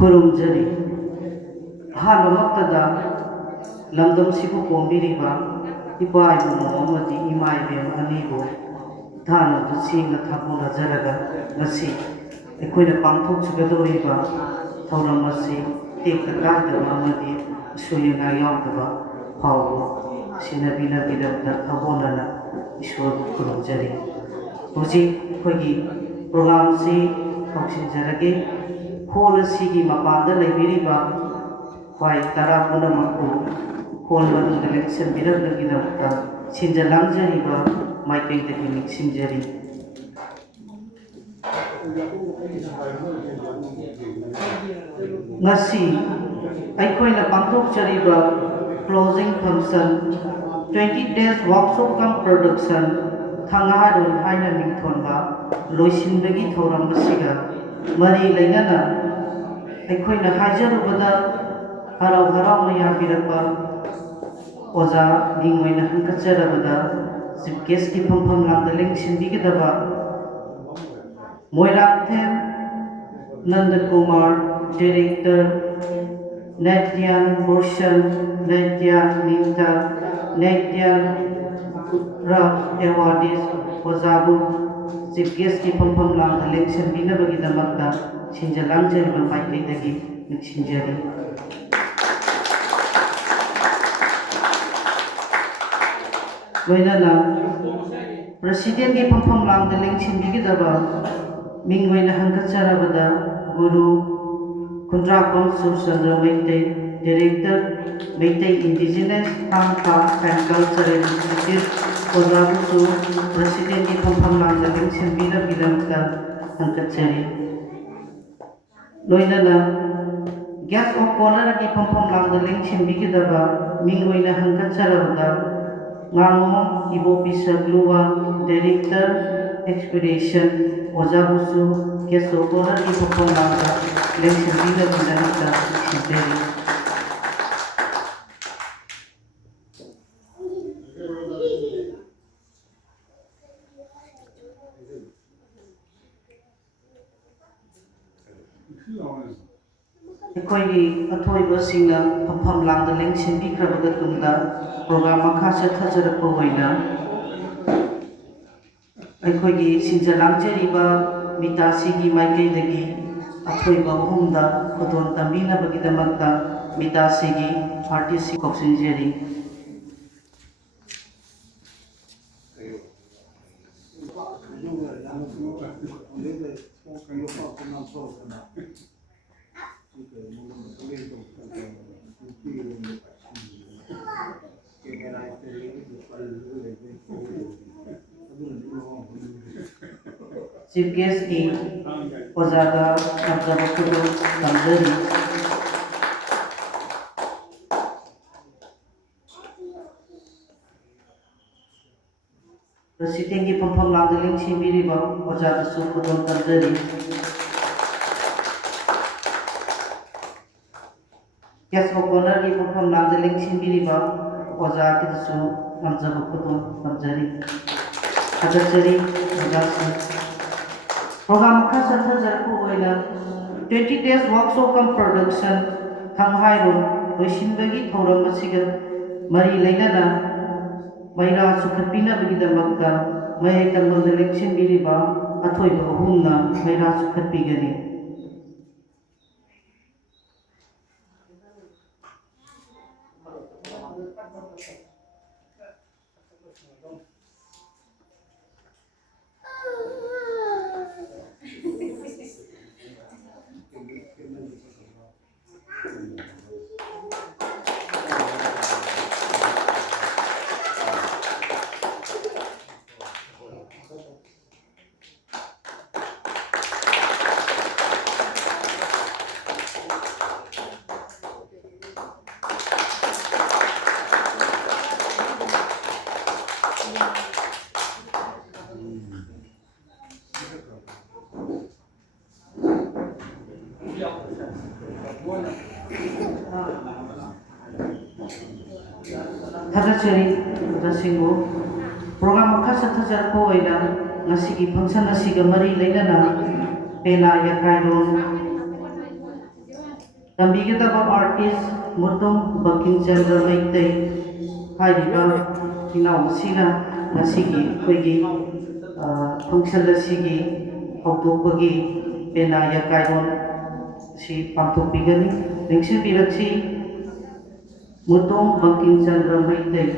खुरुमजरी हानमक्तदा लमदम सिबु कोंबिरिबा इपा इबुमो अमदि इमा इबेम अनिबो धान दुसिंग थाबुना जरगा ngasi अखोइना पांथोक सुगदोरिबा थौरम असी टेक कादबा अमदि सुयना यावदबा फावो सिनबिना बिदमदा थबोनना ईश्वर खुरुमजरी हुजी खोगी प्रोग्राम से तौसिनजरगे खोल असिगी मपादा लेबिरिबा ख्वाई तरा पुनमकु खोल मनुंग इलेक्शन बिरगदगिदमता सिनजलांजरिबा माइकैदगी मिक्सिंजरी ngasi अखोइना पांथोकचरिबा closing function 20 days workshop cum production थांगाहारोल हाइना मिंथोनबा लोइसिनबगी थौरम बसिगा मरी लेनाना अखोइना हाजरुबदा हराव हराव मया बिरपा ओजा निंगोइना हंकचरबदा चीफ गेस्ट की फंफम लांदलिंग सिंबिगदबा मोइरांथे नंद कुमार डायरेक्टर नेत्यान बोर्शन नेत्यान नीता नेत्यान राव एवार्डिस ओजाबु चीफ गेस्ट की फंफम लांदलिंग सिंबिनबगिदमक्ता सिंजलांजरिबा माइकैदगी मिक्सिंजरी लोइनाना प्रेसिडेंट की फंफम लांदलिंग सिंबिगदबा मिंगोइना हंकचरबदा Guru Kundrakpam Surchandra Meitei director Meitei indigenous Thang-Ta and cultural institute ओजाबुसु प्रेसिडेंट की फंफम लांदलिंग सिंबिनबगिदमक्ता हंकचरी लोइनाना गेस्ट ऑफ ऑनर की फंफम लांदलिंग सिंबिगदबा मिंगोइना हंकचरबदा Ngamo Ibo Pisagluwa Director Expedition Ojabusu Kesokora Ibo Komanga Lekshin Bila Bidanata Sinteri अखोइगी अथोइबा सिंगना फंफम लांदलिंग सिंबिख्रबगा तुंगदा प्रोग्राम मखा चथजरपा होइना अखोइगी सिंजलांजरिबा मितासीगी माइकैदगी अथोइबा अहुमदा खुदोन तंबिनबगिदमक्ता मितासीगी आर्टिस्ट कौसिंजरी चीफ गेस्ट की ओजादा अब्दुल तंजरी प्रेसिडेंट की फंफम लांदलिंग सिंबिरिबा ओजादा सुखुदोन तंजरी गेस्ट ऑफ ऑनर की फंफम लांदलिंग सिंबिरिबा ओजा किदसु namjaba खुदोन तंजरी हजचरी ओजासी program ka sathajarapu oina 20 days workshop cum production Thanghairol loisinbagi thoram asiga mari leinana maira sukhatpina bagidamagta mai tamang election biriba athoiba ahumna maira sukhatpigani Thagachari Rasingo program ka sathajarapu oina ngasigi function asiga mari leinana pena yakairol ꯇꯝꯕꯤꯒꯗꯕ artist Mutum Bankimchandra Meitei ꯍꯥꯏꯔꯤꯕ ꯏꯅꯥꯎ ꯑꯁꯤꯅ ꯉꯁꯤꯒꯤ ꯑꯩꯈꯣꯏꯒꯤ ꯐꯪꯁꯟ ꯑꯁꯤꯒꯤ ꯍꯧꯗꯣꯛꯄꯒꯤ ꯄꯦꯅꯥ ꯌꯥꯀꯥꯏꯔꯣꯜ ꯑꯁꯤ ꯄꯥꯡꯊꯣꯛꯄꯤꯒꯅꯤ ꯅꯤꯡꯁꯤꯡꯕꯤꯔꯛꯁꯤ ꯃꯨꯇꯨꯝ ꯕꯪꯀꯤꯝꯆꯟꯗ꯭ꯔ ꯃꯩꯇꯩ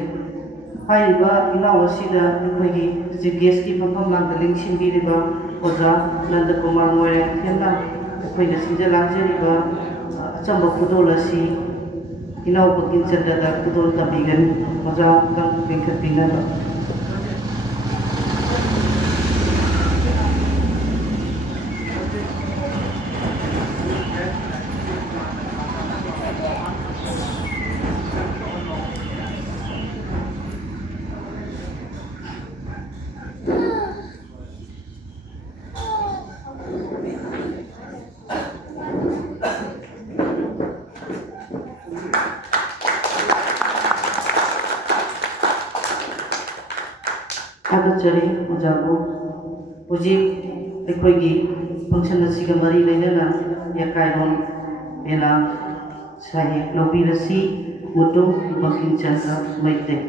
ꯍꯥꯏꯔꯤꯕ ꯏꯅꯥꯎ ꯑꯁꯤꯗ ꯑꯩꯈꯣꯏꯒꯤ ꯆꯤꯐ ꯒꯦꯁꯀꯤ ꯃꯐꯝ ꯂꯥꯡꯗ ꯂꯦꯡꯁꯤꯟꯕꯤꯔꯤꯕ ꯑꯣꯖꯥ ꯅꯟꯗꯀꯨꯃꯥꯔ ꯃꯣꯏꯔꯥꯡꯊꯦꯝꯅ ꯑꯩꯈꯣꯏꯅ ꯁꯤꯟꯖ ꯂꯥꯡꯖꯔꯤꯕ ꯑꯆꯝꯕ ꯈꯨꯗꯣꯜ ꯑꯁꯤ ꯏꯅꯥꯎ ꯕꯪꯀꯤꯝꯆꯟꯗ꯭ꯔꯗ ꯈꯨꯗꯣꯜ ꯇꯝꯕꯤꯒꯅꯤ ꯑꯣꯖꯥ ꯑꯃꯨꯛꯇꯪ ꯂꯦꯡꯈꯠꯄꯤꯅꯕ ꯊꯥꯒꯠꯆꯔꯤ ꯑꯣꯖꯥꯕꯨ ꯍꯧꯖꯤꯛ ꯑꯩꯈꯣꯏꯒꯤ ꯐꯪꯁꯟ ꯑꯁꯤꯒ ꯃꯔꯤ ꯂꯩꯅꯅ ꯌꯥꯀꯥꯏꯔꯣꯜ ꯄꯦꯅꯥ ꯁꯩꯍꯦꯛ ꯂꯧꯕꯤꯔꯁꯤ Mutum Bankimchandra Meitei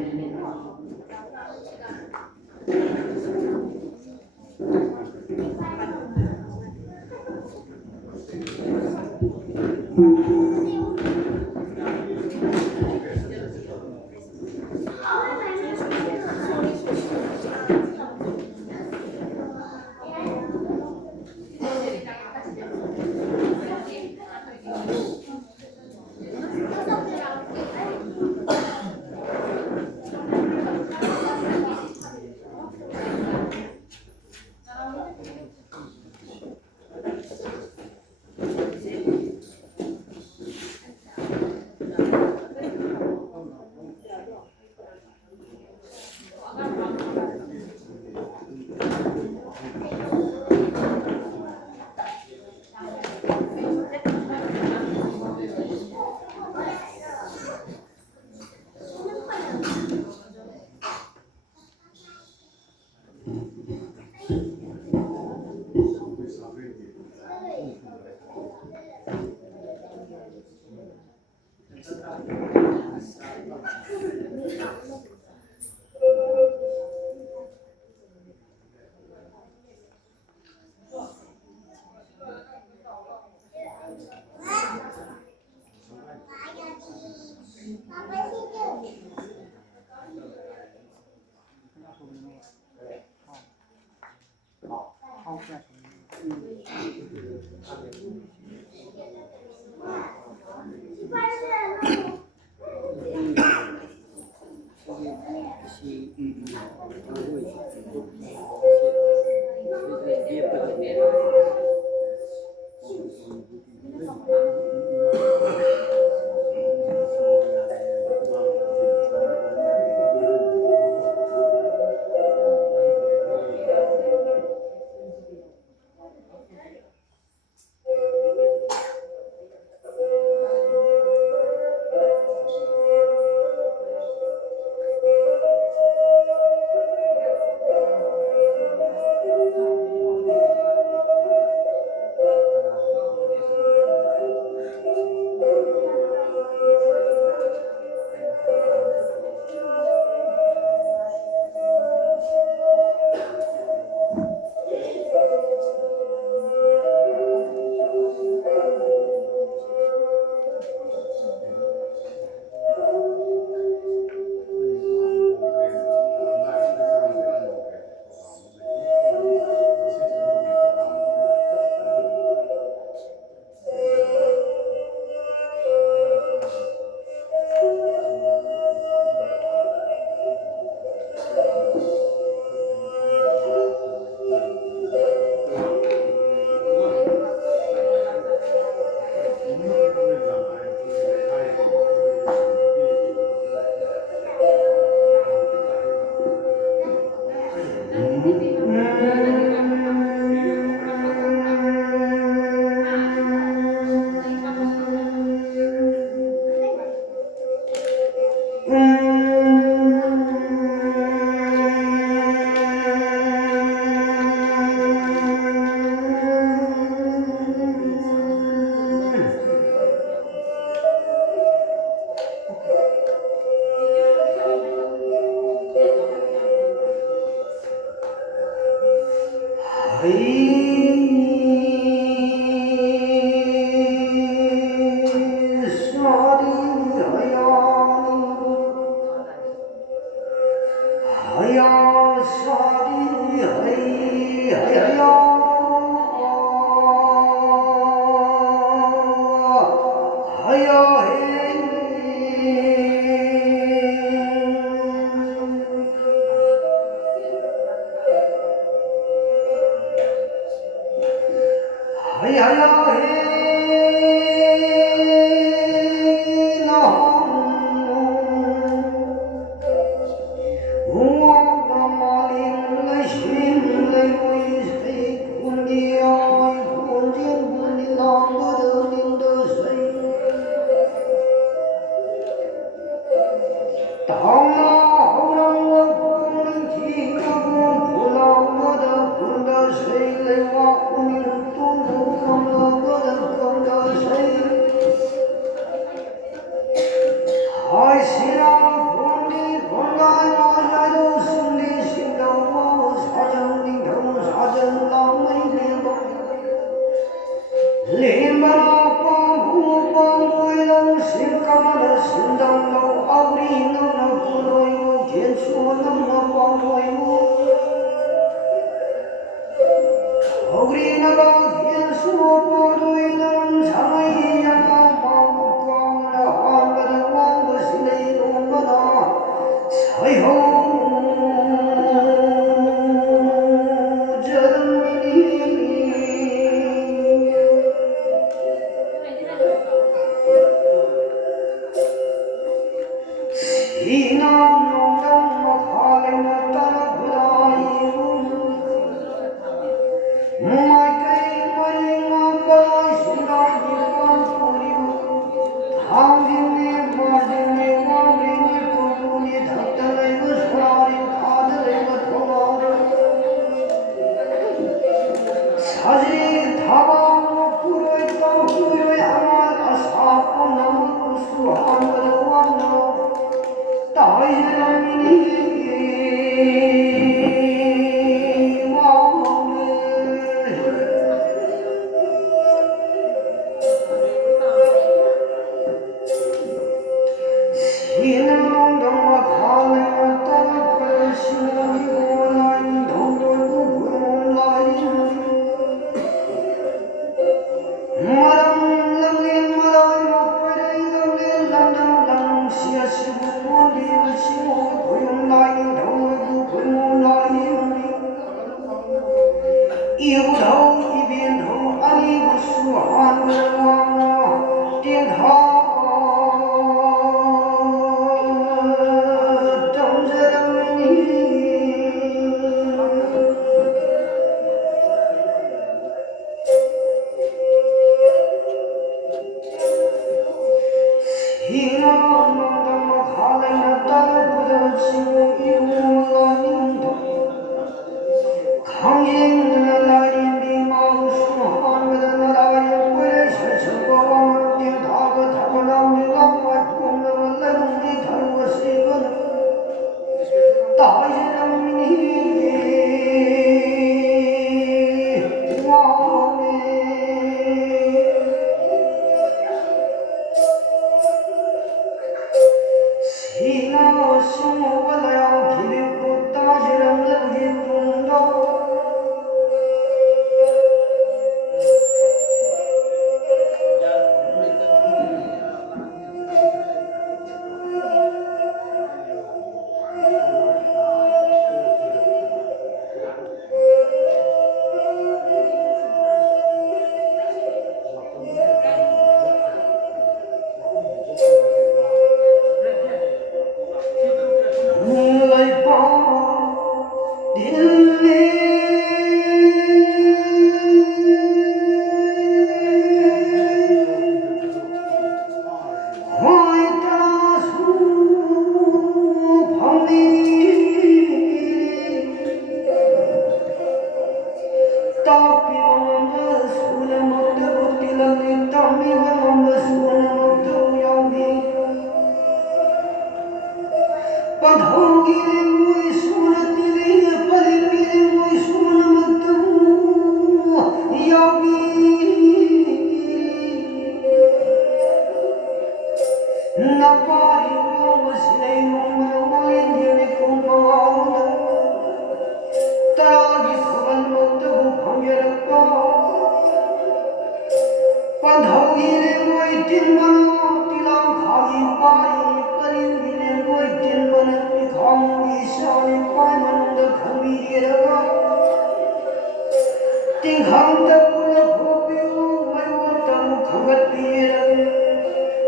khangta pula khopiu mayu tamu khangatira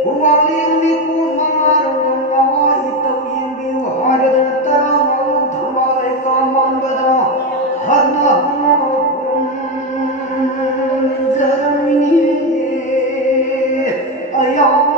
huwali mi ku mangaru dongwa itau yimbi harada taramu dhamare kamambada hana hana jaramini ayambe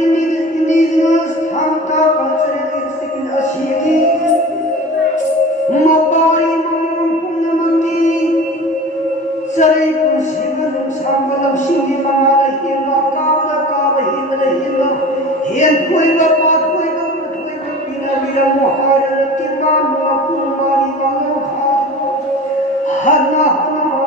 Indigenous Thang-Ta cultural instinct asigi mapari mamon punamaki sarai pusiga nungsamba lamsingi mangala himla kabla kaba himla himla hien puiga pat puiga puiga pinabira mohara timban mapumari bangal hana hana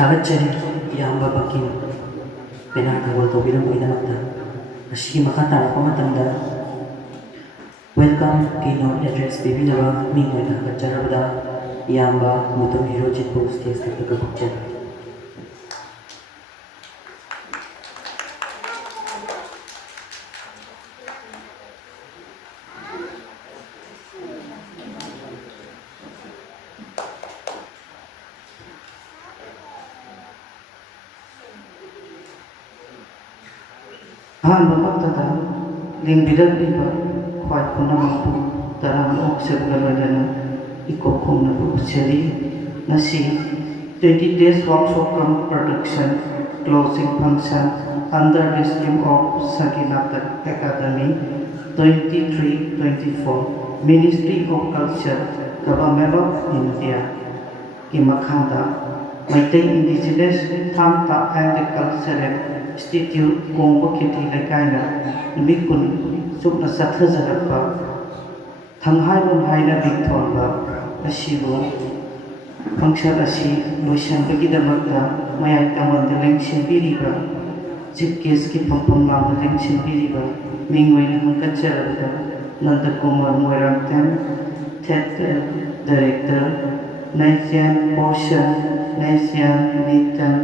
ꯊꯥꯒꯠꯆꯔꯤ ꯏꯌꯥꯝꯕ ꯕꯀꯤꯝ ꯄꯦꯅꯥ ꯊꯧꯒꯜ ꯇꯧꯕꯤꯔꯝꯕꯒꯤꯗꯃꯛꯇ ꯃꯁꯤꯒꯤ ꯃꯈꯥ ꯇꯥꯔꯛꯄ ꯃꯇꯝꯗ welcome ꯀꯤꯅꯣꯠ address ꯄꯤꯕꯤꯅꯕ ꯃꯤꯡ ꯑꯣꯏꯅ ꯊꯥꯒꯠꯆꯔꯕꯗ ꯏꯌꯥꯝꯕ ꯃꯨꯇꯝ ꯍꯤꯔꯣꯖꯤꯠꯄꯨ ꯁ꯭ꯇꯦꯖꯇ ꯄꯨꯊꯣꯛꯆꯔꯤ. ꯑꯍꯥꯟꯕꯃꯛꯇꯗ ꯂꯤꯡꯕꯤꯔꯛꯂꯤꯕ ꯈ꯭ꯋꯥꯏ ꯄꯨꯝꯅꯃꯛꯄꯨ ꯇꯔꯥꯝꯅ ꯑꯣꯛꯆꯕꯒ ꯂꯣꯏꯅꯅ ꯏꯀꯣꯛ ꯈꯣꯡꯅꯕ ꯎꯠꯆꯔꯤ. ꯉꯁꯤ 20 days workshop cum production closing function under the stream of SANGEET Academy 23-24 Ministry of Culture Government of India ki makhada Meetei Indigenous Thang-Ta and the Cultural Institute KONGBA Kheti LEIKAI na numit kun sukna sathajarakpa Thanghairol haina mingthonba asibu function asi loisanbagidamakta mayai tamanda lengsinbiriba chief guest ki phampham lamda lengsinbiriba mingoina hankacharabda Nandakumar Moirangten theatre director Nation Portion Nation Nitan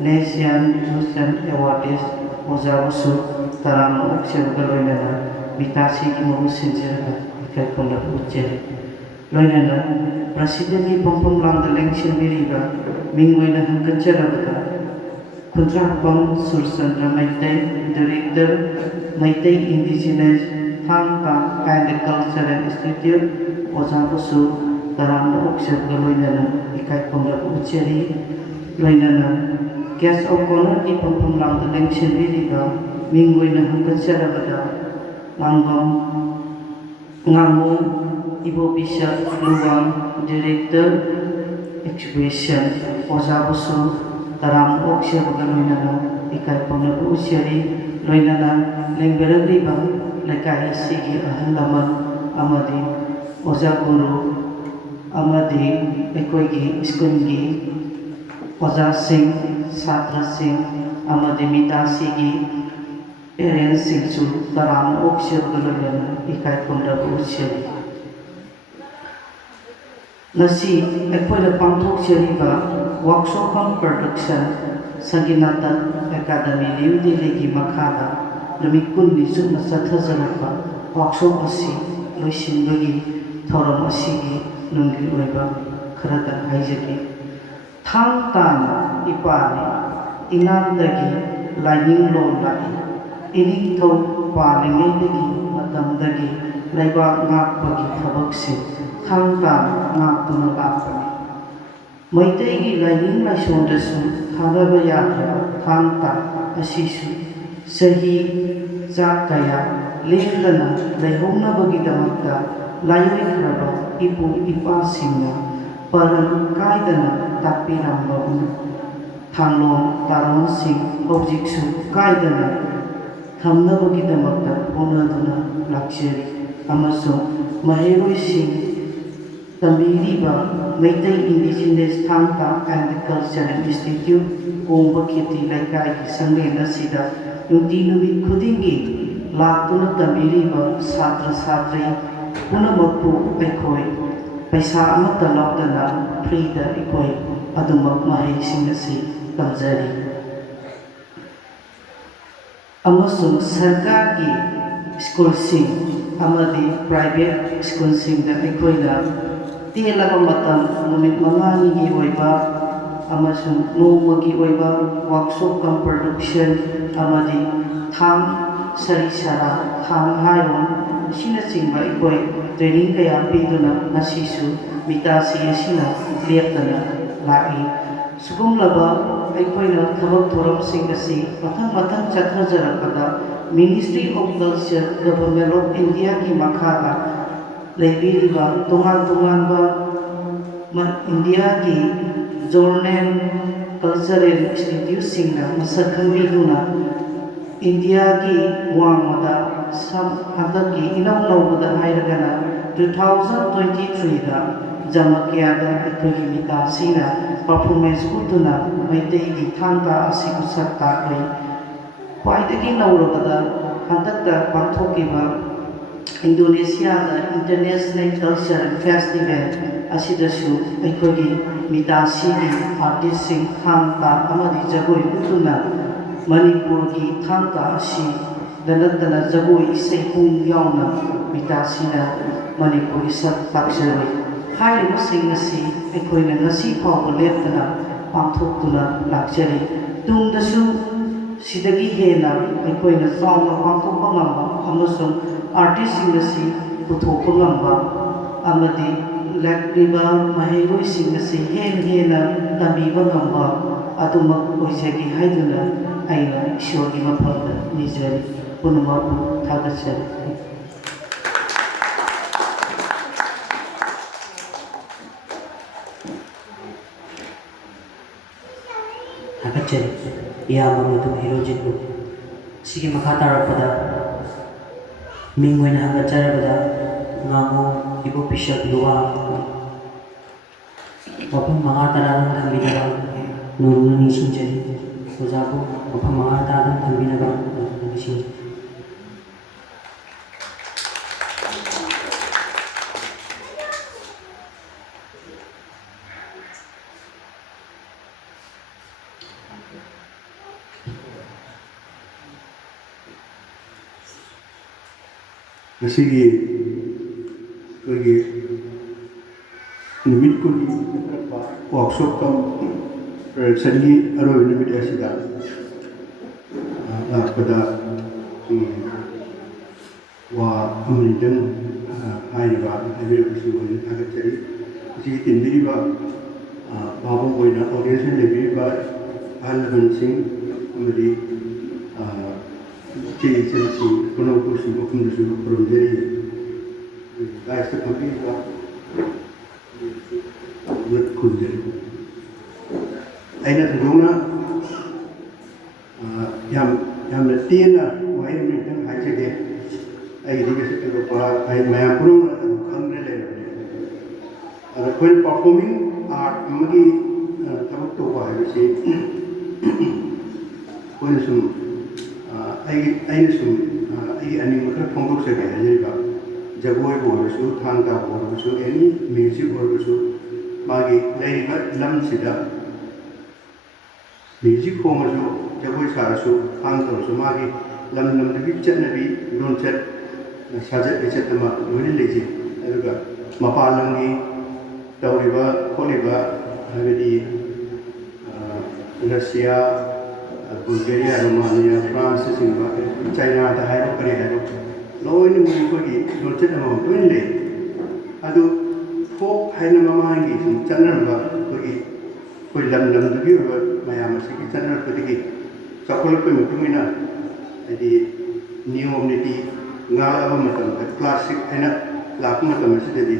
Nation Lucian Awards Ojabusu Taram Okshabuga Loinana MITTACI ki mabu sinjaraga ikai kongla ucheri Loinana President ki phampham lamda lengsinbiriba mingoina hankacharabda Kuntrakpam Surchandra Meetei Director Meetei Indigenous Thang-Ta and the Cultural Institute Ojabusu Taramna Okshabuga Loinana ikai kongla ucheri Loinana Guest of Honor ki phampham lamda lengsinbiriba minggoina hankacharabda Nangam Ngamu Ibo Bishop Luwang Director Exhibition Ojabusu Taram Okshabuga Loinana ikai kongla ucheri Loinana lengberaliba LEIKAI asigi ahal laman amadi Oja Guru amadi ekoigi skungi Oja Singh Satra Singh amadi MITTACI gi parents singsu taram okshabuga loinana ikai kongla ucheri ngasi aikoina pangthokchariba workshop cum production SANGEET Academy New Delhi ki makhada numit kunni sukna sathajarapa workshop asi loisinbagi thoram asigi nunggi oiba kharada haijaki Thang-Ta ipani inandagi laining lo lai iningthau palingaidagi matamdagi laibak ngakpagi thabaksin Thang-Ta ngaktuna lakpani Meitei gi laining laisondasu thanaba yadra Thang-Ta asisu sahi kaya lengdana laihongnabagidamata layoikraba ipu ipasingna param kaidana takpiramba thanglong taronsing hojiksu kaidana thamnabagidamata honaduna lakshari amasung maheroising tambiriba Meetei Indigenous Thang-Ta and the Cultural Institute KONGBA Kheti LEIKAI ki sanglen asida nungti numit khudingi laktuna tambiriba satra satri punamakpu aikoi paisa amata laudana frida aikoi adumak mahaising asi tamjari amasung sarkargi schoolsing amadi private schoolsing da aikoina telaba matam numit mangani gi oiba amasung nomagi oiba workshop cum production amadi thang sari sara Thanghairol sinachingba ikoi training kaya piduna ngasisu MITTACI asina leptana lai sugumlaba aikoina thabak thoramsing asi mathang chathajarapata Ministry of Culture Government of India ki makhada leibiriba tongan-tonganba India ki journal cultural institute singna masak khangiduna India ki wangmada sam hadaki inaw nawbada hairagana 2023 da Jamakyada akhoi mita sina performance utuna Meetei di Thang-Ta asiku sakta koi khwaidagi naurabada hantakta pangthokiba Indonesia da International Cultural Festival asidasu akhoi MITTACI gi artist sing Thang-Ta amadi jagoi utuna Manipur gi Thang-Ta asi danatana jagoi isai pung yauna MITTACI na Manipur sak takjaroi हारिमुसिंग असी अखोइना ngasi फावबो लेपतना पांथोक्तुना लाक्चरी तुंगदसु सिदगी हेना अखोइना चावना पांथोकपा ngamba अमसुंग आर्टिस्टसिंग असी पुथोकपा ngamba अमदि लाक्रिबा महैरोइसिंग असी हेना तंबीबा ngamba अदुमक ओइसेगी हाइदुना आइना ईश्वरगी मफमदा निजरी पुनुमापु थागचरी Akademi yang menutup hero jitu. Sigi makatara pada minggu ini hangacara pada ngamu ibu pisah dua. Wapun makatara dan thambinaga nuruni sinjari. Uzaku wapun makatara dan thambinaga nuruni sinjari. Masih lagi nimit ko di workshop kam sangi aro nimit asida pada wa amritan aiba aibe kusu agak cari masih tindiri ba babu koina audience lebi ba alban sing amri Ciri-ciri penonton semua kondisi perundari, guys terkami juga buat kundari. Aina terdona, yang tiada, wahai mereka haji deh. Aina juga sekarang aina maya pun ada kandre lagi. Ada kau performing art, magi tahu tu wahai sih. Kau semua ai sum ai ani makra phongdok se ga ye ba jagoi bo su Thang-Ta bo su any music bo su magi nei ba lam sida music phong su jagoi sa su Thang-Ta su magi lam lam de chat na bi don chat sajat chat ma loi le ji aduga mapa lam ni tawriba kholiba habedi Russia Bulgaria, Romania, France, China, THANGHAIROL Korea, law in Mukodi, North amount, only. Ado folk Hainamamagi, Chanamba, Kogi, Kulam to give Mayamasi, Channel Kotiki, Sapolapim, Tumina, the new omnity, Nalamatam, the classic Hena, Lapmatam, City,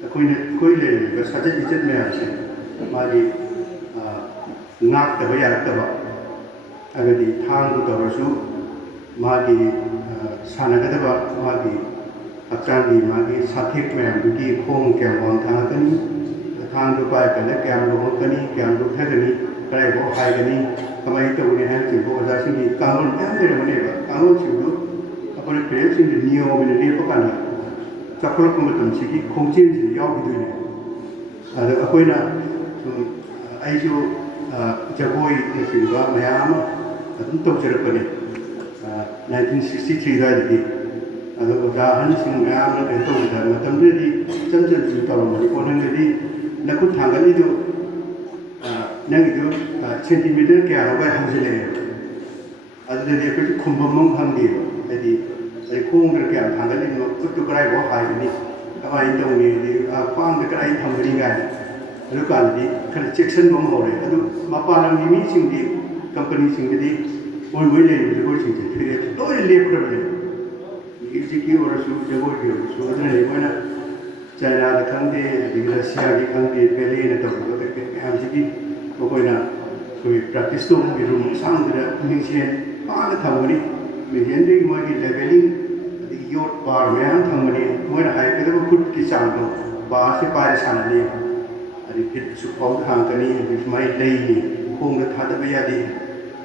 the Queen Coile, but such a digit mayasi, Madi Nak the Bayataba. Agadi Thang to Rasu, Magi Sanagadaba, Magi Akrandi, Magi Satik Man, Duki, Kong, Gamon Tangani, the Thang to Paika, Gamlo Hokani, Gamlo Hagani, Prego Hagani, Kamaita Unihansi, Bozasini, Kanon, and their neighbor, Kanon Chudu, upon a place in the Neo in the Nepokani, Chapolokumatum Siki, Kongchin, Yawiduni. The Aquina, Aizu Jagoi, Silva, Mayama. Untuk cerita 1963 tadi, ada udahan singgah ada itu udah macam jadi jangan kalau mau orang jadi nak tanggal itu, nang itu sentimeter kaya apa yang hasilnya, ada jadi apa itu kumbang hamdi, jadi kung kaya tanggal itu itu kerai bawa ini, apa itu ni, apa ang kerai hamdi kan, lalu kan jadi kalau Jackson bom orang, itu mapalang ini singgi company singgi one way lane to go to the don't live probably. If you give us the word here, so when China, the country, the Russia, the country, Belly, and the Hamsiki, Okoina, so we practice to be room sound the Mission, all the company, Mijending, Mogi leveling, the yacht bar man company, when I could put Kisando, बासे पारे साननी अरे फिर सुपाव थांगनी बिस्माई लेनी खोंग थादब यादे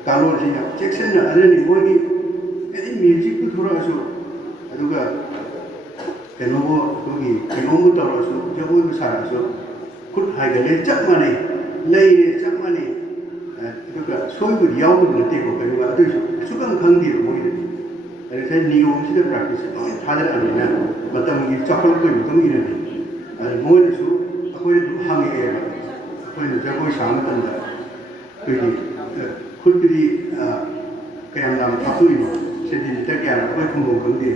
कालोन से चेक्सन अदनी मोगी any music को थोड़ा सो अदुगा केनोबो कोगी केनोबो तोरसो जगोय सारासो खुद हाइगले चक माने लेने चक माने अदुगा सोयबु यावबु नते को केनोबा अदुसो सुगम खंगदि मोगी अरे से नियम से प्रैक्टिस थादर अनिना मतम की चपल को मतम की नहीं अरे मोयसो अखोय हांगे अखोय जगोय साम तंदा कोई खुद की कयम नाम थातुइनो सेंटीमीटर क्या अखोय खुंगो खंगदि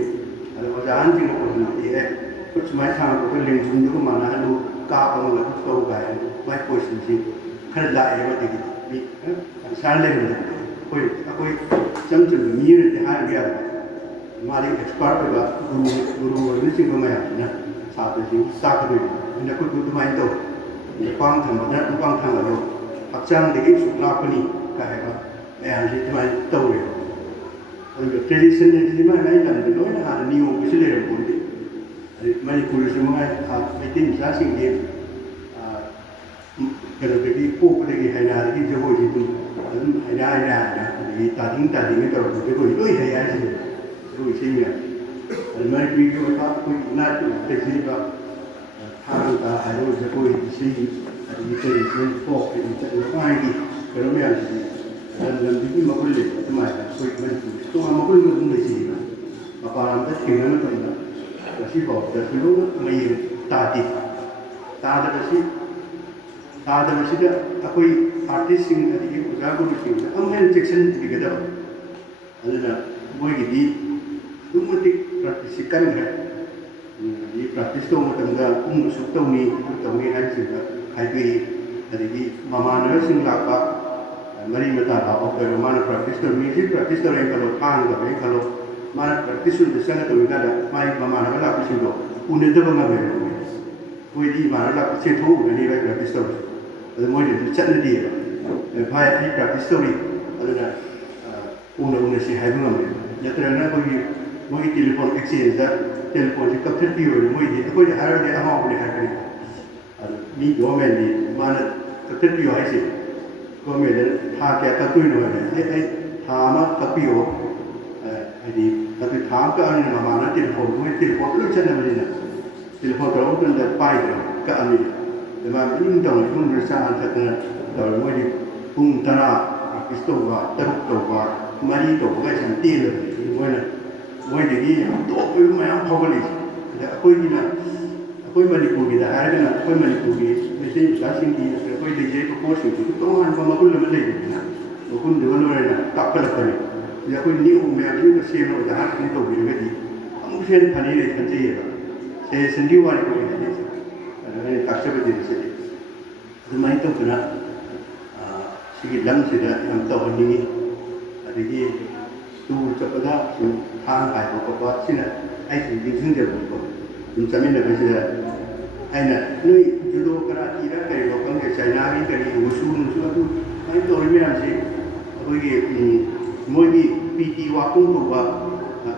अरे ओजान जी को नहीं है कुछ माय थांग को लिंजुन को माना हनु का पमल को गाय माय पोजिशन जी खर लाए वा देखि साल ले कोई अखोय चमचम मीर ते हार गया मारी एक्सपर्ट होगा गुरु वर्ग सिंह में ना साथ में साथ में इन्हें कुछ कुछ माइन तो ये पांग थम ना पांग थम लो अचानक देखिए शुक्ला पनी कहेगा मैं आज ये माइन तो है और जो ट्रेडिशन है जिसमें नहीं लंबे लोग ना हार नियम कुछ ले रहे होंगे मणिपुर से मैं मीटिंग साथ सिंगे kalau pergi pop lagi hari hari itu jauh itu, hari hari ini tading itu kalau pergi itu hari hari sih. Itu isinya. Almari video apa pun nak tersiba Thang-Ta harus jago isi ada itu pop itu tak lagi kalau macam dan lebih makul le itu macam koi macam itu makul itu pun isi apa orang tu kena macam mana kasi bawa jadi lu mai tadi dah aku artis sing tadi aku jago sing ambil section tiga dah ada boleh jadi tu mesti praktiskan kan di praktis tu macam dah suka tahu ni hari sih hari jadi mama nasi sing lapa mari mata lah okey mana praktis tu music praktis tu yang kalau hang tu kalau mana praktis tu disana tu ada mai mama nak lapa sing tu udah tu bangga boleh di mana lapa sing tu ni baik praktis tu ada mungkin itu cakap dia, bahaya ini praktis story, ada na, undang si hai bunga ni, jadi na mungkin telefon exchange telefon si kapten piu ni mungkin itu kau hari dia amau boleh hari ni, ni government ni mana kapten piu hai si, government ni thang kaya kapui ni mana, thang kapiu, tapi thang ke ane mana telefon mungkin telefon tu cakap mana, telefon terus kan dah pai ke ane. Memang ini dong itu bersama dengan dalam mudi pun tanah istiwa terukwa mari tu bukan santai le mana mudi ni tu apa yang pawali aku ini Manipur kita hari ni aku Manipur ni mestilasing ni aku ini jadi pos itu tu orang apa makul le malay ni makul dewan mana tak pelak ni aku ini umur ni masih ada hari ni tu bila ni aku sen thani le thani je saya sendiri wali ko ni ini tak seperti itu saja. Cuma itu kena sikit dalam sudah yang tahu ini. Ada di tu cepat thang hai apa sini. Ai sendiri sendiri buat. Macam ni nak saja. Ai nak ni judo kena kira kaya lokal kaya China ni kaya usul tu. Ai tahu ni macam apa ni mui PT waktu tu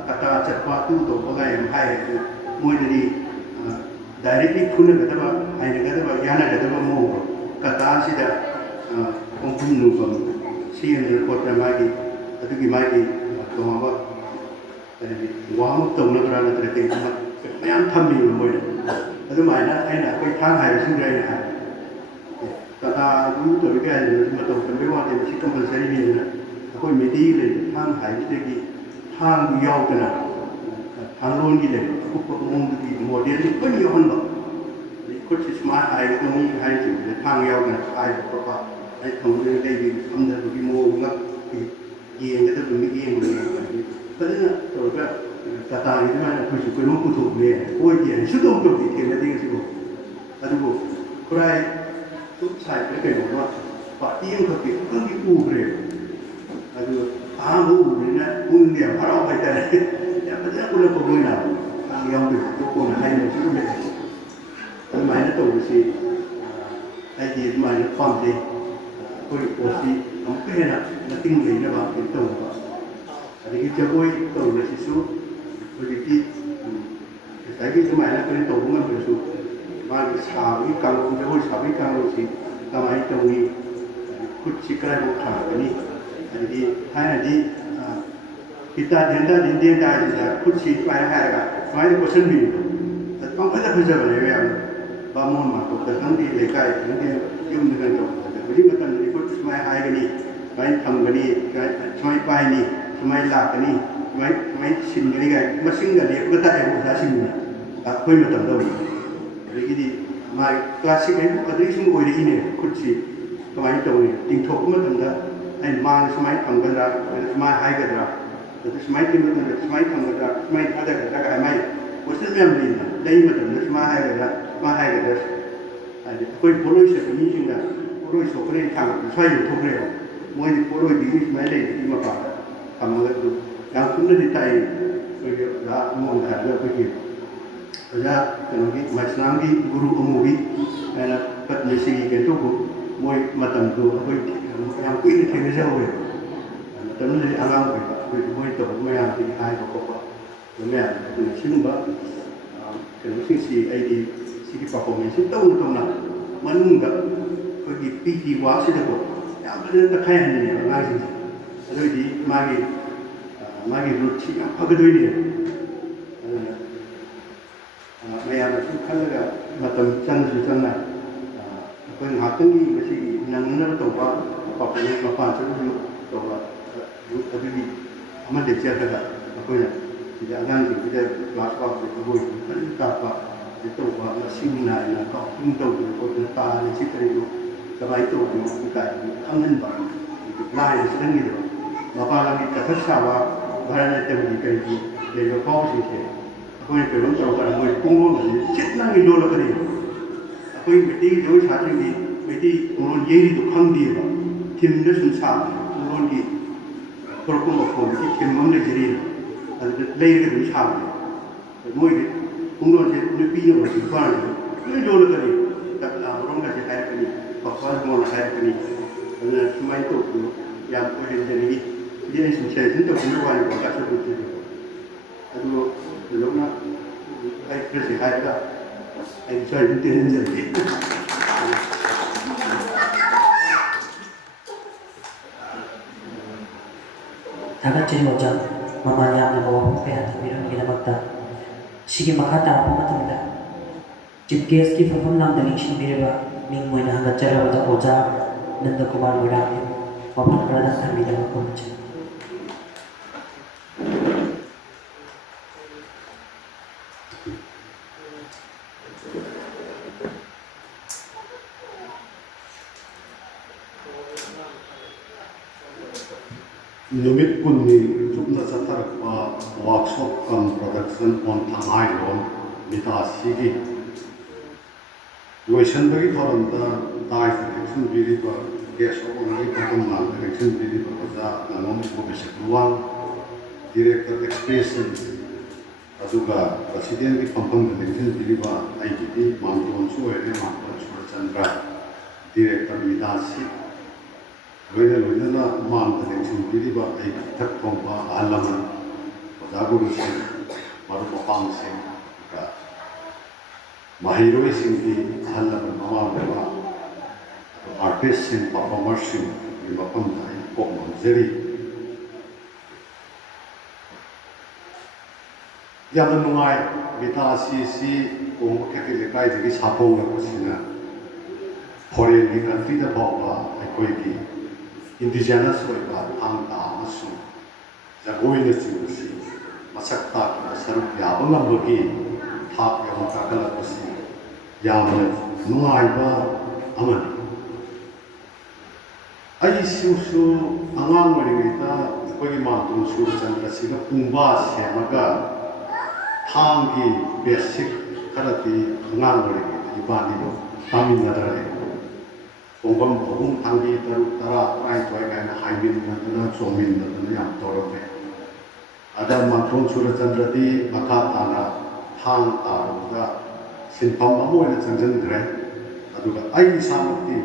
kata cepat tu bagai hai mui jadi directly phun kata ba ai kata ba yana kata ba mo kata sida ongpun nu pam sian report magi atu ki magi to ba wa mo to na kra na tre ma mayam tham ni mo atu mai na ai na kai thang hai sing rai na kata du to ke ma to kan be wa te si compulsory ni na ko Meetei le thang hai te ki thang du yau kana thang lon ki le ko mong di model ni pun yo han ba कुछ smart आए तो नहीं है चीज़ थांग याव ना आए तो पापा आई थोड़ी देर ले भी हम दर भी मो ना ये तो भी ये मुझे पर ना तो क्या kata itu mana kuis kuis mau kutu ni, oh dia sudah untuk dikirim dengan siapa, aduh, kurai tu saya pergi mana, pak tiang pergi pergi ubre, aduh, amu ni na, dia parau baca ni, ya betul aku nak pergi nak, yang tu pun hai ni sudah ni. Mana tu si, ai dia mana pam dia, kau si, apa ni nak tinggal ni apa itu, ada kita kau tu nasi su. Jadi, saya itu mana kau itu bunga bersu, ꯃꯥꯒꯤ ꯁꯥꯕꯒꯤ ꯀꯥꯡꯂꯣꯟ ꯖꯒꯣꯏ ꯁꯥꯕꯒꯤ ꯀꯥꯡꯂꯣꯟꯁꯤ ꯀꯃꯥꯏꯅ ꯇꯧꯅꯤ ꯈꯨꯠꯁꯤ ꯀꯗꯥꯏꯐꯥꯎ ꯊꯥꯡꯒꯅꯤ ꯑꯗꯒꯤ ꯊꯥꯏꯅꯗꯤ ꯍꯤꯇꯥ ꯙꯦꯟꯇꯥ ꯙꯦꯟꯇꯦꯟ ꯍꯥꯏꯁꯤꯗ ꯈꯨꯠꯁꯤ ꯁꯨꯃꯥꯏꯅ ꯍꯥꯏꯔꯒ ꯁꯨꯃꯥꯏꯅ ꯀꯣꯠꯁꯟꯕꯤꯕꯗꯣ ಅದು ಪಂಕಜ ಫಜಬನೆವೆ ಯಾರು ಬಾಮೋನ್ ಮಾಡ್ಕೊತಾರೆ ಹಂಗೆ ಲೇಕಾಯಿ ಹಂಗೆ ಯುಮ್ನ ಕೈ ತಗೊಳ್ತಾರೆ ಹೌದು ಮತ್ತಂದ್ರೆ ಕೊಟ್ಟು ಸುಮೈ ಹಾಯಗನಿ ಸುಮೈ ಥಂಗನಿ ಸುಮೈ ಪಾಯಿನಿ ಸುಮೈ ಲಾಕನಿ ಸುಮೈ ಸಿನ್ಗನಿ ಗಾಯ ಮಸಿಂಗ ಲೇಪಗ ತಾಯ ಓದಾ ಸಿಂಗ್ನ ಅಕ್ಕೋಯ್ ಮತ್ತಂದ ಹೋಗಿ ಅದಕ್ಕೆ ಮಾይ ಕ್ಲಾಸಿಕ್ ಐ ಅದಕ್ಕೆ ಸುಮ್ ಓರಿಗಿನೆ ಕುರ್ಚಿ ಕಮಾಯಿ ತಗೊನಿ ಟಿಂಗ್ಥೋಕ ಮತ್ತಂದ ಐ ಮಾನ ಸುಮೈ ಥಂಗದರ ಸುಮೈ ಹಾಯಗದರ ಅದು ಸುಮೈ ತಿಂಗದರ ಸುಮೈ ಥಂಗದರ ಸುಮೈ ಥಾದಗದರ ಗಾಯ ಮೈ Western memory day matam na ma hai ga adi koi poloi se ni jinga poloi so kore thang sai yu thokre moi ni poloi di ni mai le di ma pa kam ga tu yang kun ni tai koi ga mon ha ga ki ja kan gi masnam gi guru amugi ana pat ni si ke to ko moi matam tu koi yang kui ni theng ja ho matam ni alang koi moi to moi yang ti hai ko koเนี่ยซึ่งว่าเป็นสิ่งที่ไอ้ดีสิ่งที่ประกอบในสิ่งต้องนะมันแบบก็กี่ปีกี่วันสิ่งที่ก็อย่างเป็นตะไคร้เนี่ยง่ายจริงๆแล้วดีมากี่รุ่นที่พักด้วยเนี่ยไม่อยากทุกขั้นเลยมาทำจังสุดจังนะเป็นหาตั้งยี่ก็สิ่งนั่งนั่งตัวว่าประกอบในมาผ่านสิ่งที่ตัวว่ารู้ตัวดีมันเด็กเจ้าเลยก็อย่างที่อาจารย์ที่จะกล่าวว่าเป็นผู้ที่ปฏิบัติว่าจะต้องว่าสิ่งไหนนะก็ทิ้งตัวอยู่บนตาในสิ่งที่อยู่สบายตัวอยู่ในกายทั้งนั้นบ้างลายสิ่งนี้ด้วยมาพาเราที่กระทำชาวบ้านบ้านในเต็มที่กันที่เดี๋ยวพ่อสิ่งที่คนเป็นคนตัวกันมวยกุ้งว่ามันชิดนั่งกินโดนแล้วกันนี่คนไม่ตีโดยชาตินี้ไม่ตีคนเยี่ยมทุกครั้งดีว่าทีมนั้นสุนทรคนที่คนกุ้งกับคนที่ทีมมันได้จีรีಅದು ಲೈರಿಗೆ ವಿಚಾರ ಮೊಯ್ಗೆ ಉಂಡೋಜೆ ನುಪಿಯ ವಸಿ ಬಾಣ ಇದು ಜೋಲಕನಿ ರೋಂಗಜೆ ಕಾರ್ಯಕ್ರಮ ಪಕ್ವಾದ ಮೋನ ಕಾರ್ಯಕ್ರಮ ಅದನ್ನ ಸುಮೈ ತೋಕು ಯಾಂ ಕೋಡಿಂದನಿ ಇದೇನೆ ಸಂಚಯ ಅಂತ ಕುಂಡವಾನಿ ಅವಕಾಶ ಕೊಟ್ಟಿದ್ದು ಅದು ಲೋನ ಐ ಪ್ರೆಸಿ ಹಾಯ್ದ ಐ ಜಾಯ್ intelligent 다같이 오자 Mama yang nabawa kaya tamirang ginamagta. Sige makata ako matanda. Chief guest ki perform lang daling sinbiriba. Ming mo na hanggat jara wada oja nanda kumar muraki. Mapan karadang kami daw ako macam. Numit kunni chupna chatarpa workshop kam production on Thanghairol MITTACI gi loisanbagi thoramda dai selection biriba guest honorary program selection biriba oja nanom obisek luang director expression aduga president gi pampam selection biriba IDP Manton Suere Manton Chandra director MITTACI loina maan da election biriba ai thak thongpa alaman ojagu se maru mapang se ka mahiroi sing di alaman mama ba artist sing performers sing di mapam dai ko manjeri yang nungai MITTACI si ko khati lekai di sapong ga kusina foreign di country da bawa ai koi ki Indigenous oiba Thang-Ta amasung jagoi na chingsi masak ta na saruk yaba ngambagi thak yama takala kusi yamna nungaiba amani ai su angang waringita koi Manton su chandra siga KONGBA semaga thanggi basic karati angang waringita ibani do tamin nadare Kongkom Bogum Tanggi Tara Rai Toy Kana Haimin Natana Somin Natana Yam Torome Ada Manton Sura Chandrati Makha Tana Thang-Ta Ruda Sinpam Amoy na Chanjan Dre Aduga Ai Samakti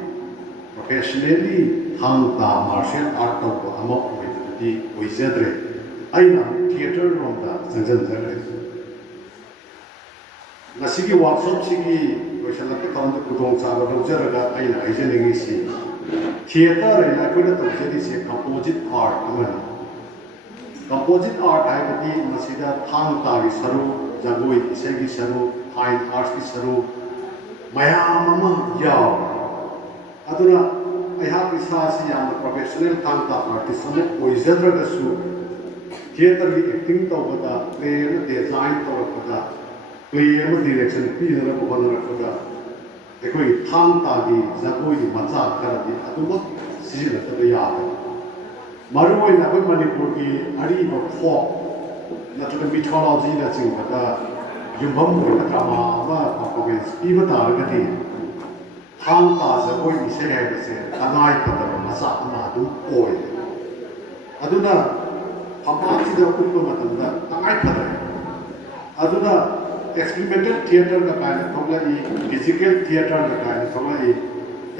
Professionally Thang-Ta Martial Art Tawko Amok Oidati Oizadre Ai na Theater Romda Chanjan Dre Nasigi workshop sigi loisalakka tawanda kudong chaba lawjaraga aina haijaningisi theater ina aikoina tawjadise composite art amani composite art haibadi masida Thang-Ta gi saru jagoi isai gi saru fine arts gi saru mayam ama yaw aduna aihak isasi yamna professional Thang-Ta artist ama oijadragasu theater gi acting tawbada play na design tawbada play ama direction pidara bhanara ekoi Thang-Ta gi jagoi gi macha karadi aduma sijila tada yada marui na koi Manipur gi ari ba folk natraga mythology na chingada yumbam ko drama ba performance iba taragati Thang-Ta jagoi gi se hai se kanai pataba macha ma du oi aduna phamati da kuppa matamda kangai padre aduna experimental theater ka kind thongla I physical theater ka kind thongla I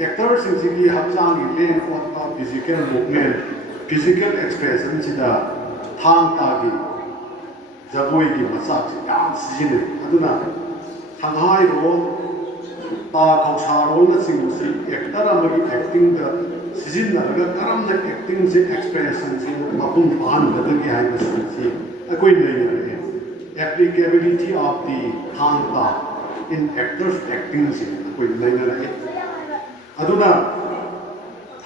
actors sing gi hapchang gi len ko physical movement physical expression sida Thang-Ta gi jagoi gi masak yam sijine aduna Thanghairol ta kausarol na sing si actor amagi acting da sijin na ga karam na acting se expression se mapung phan badagi hai si akoi nei applicability of the Thang-Ta in actors acting se akoi nei na aduna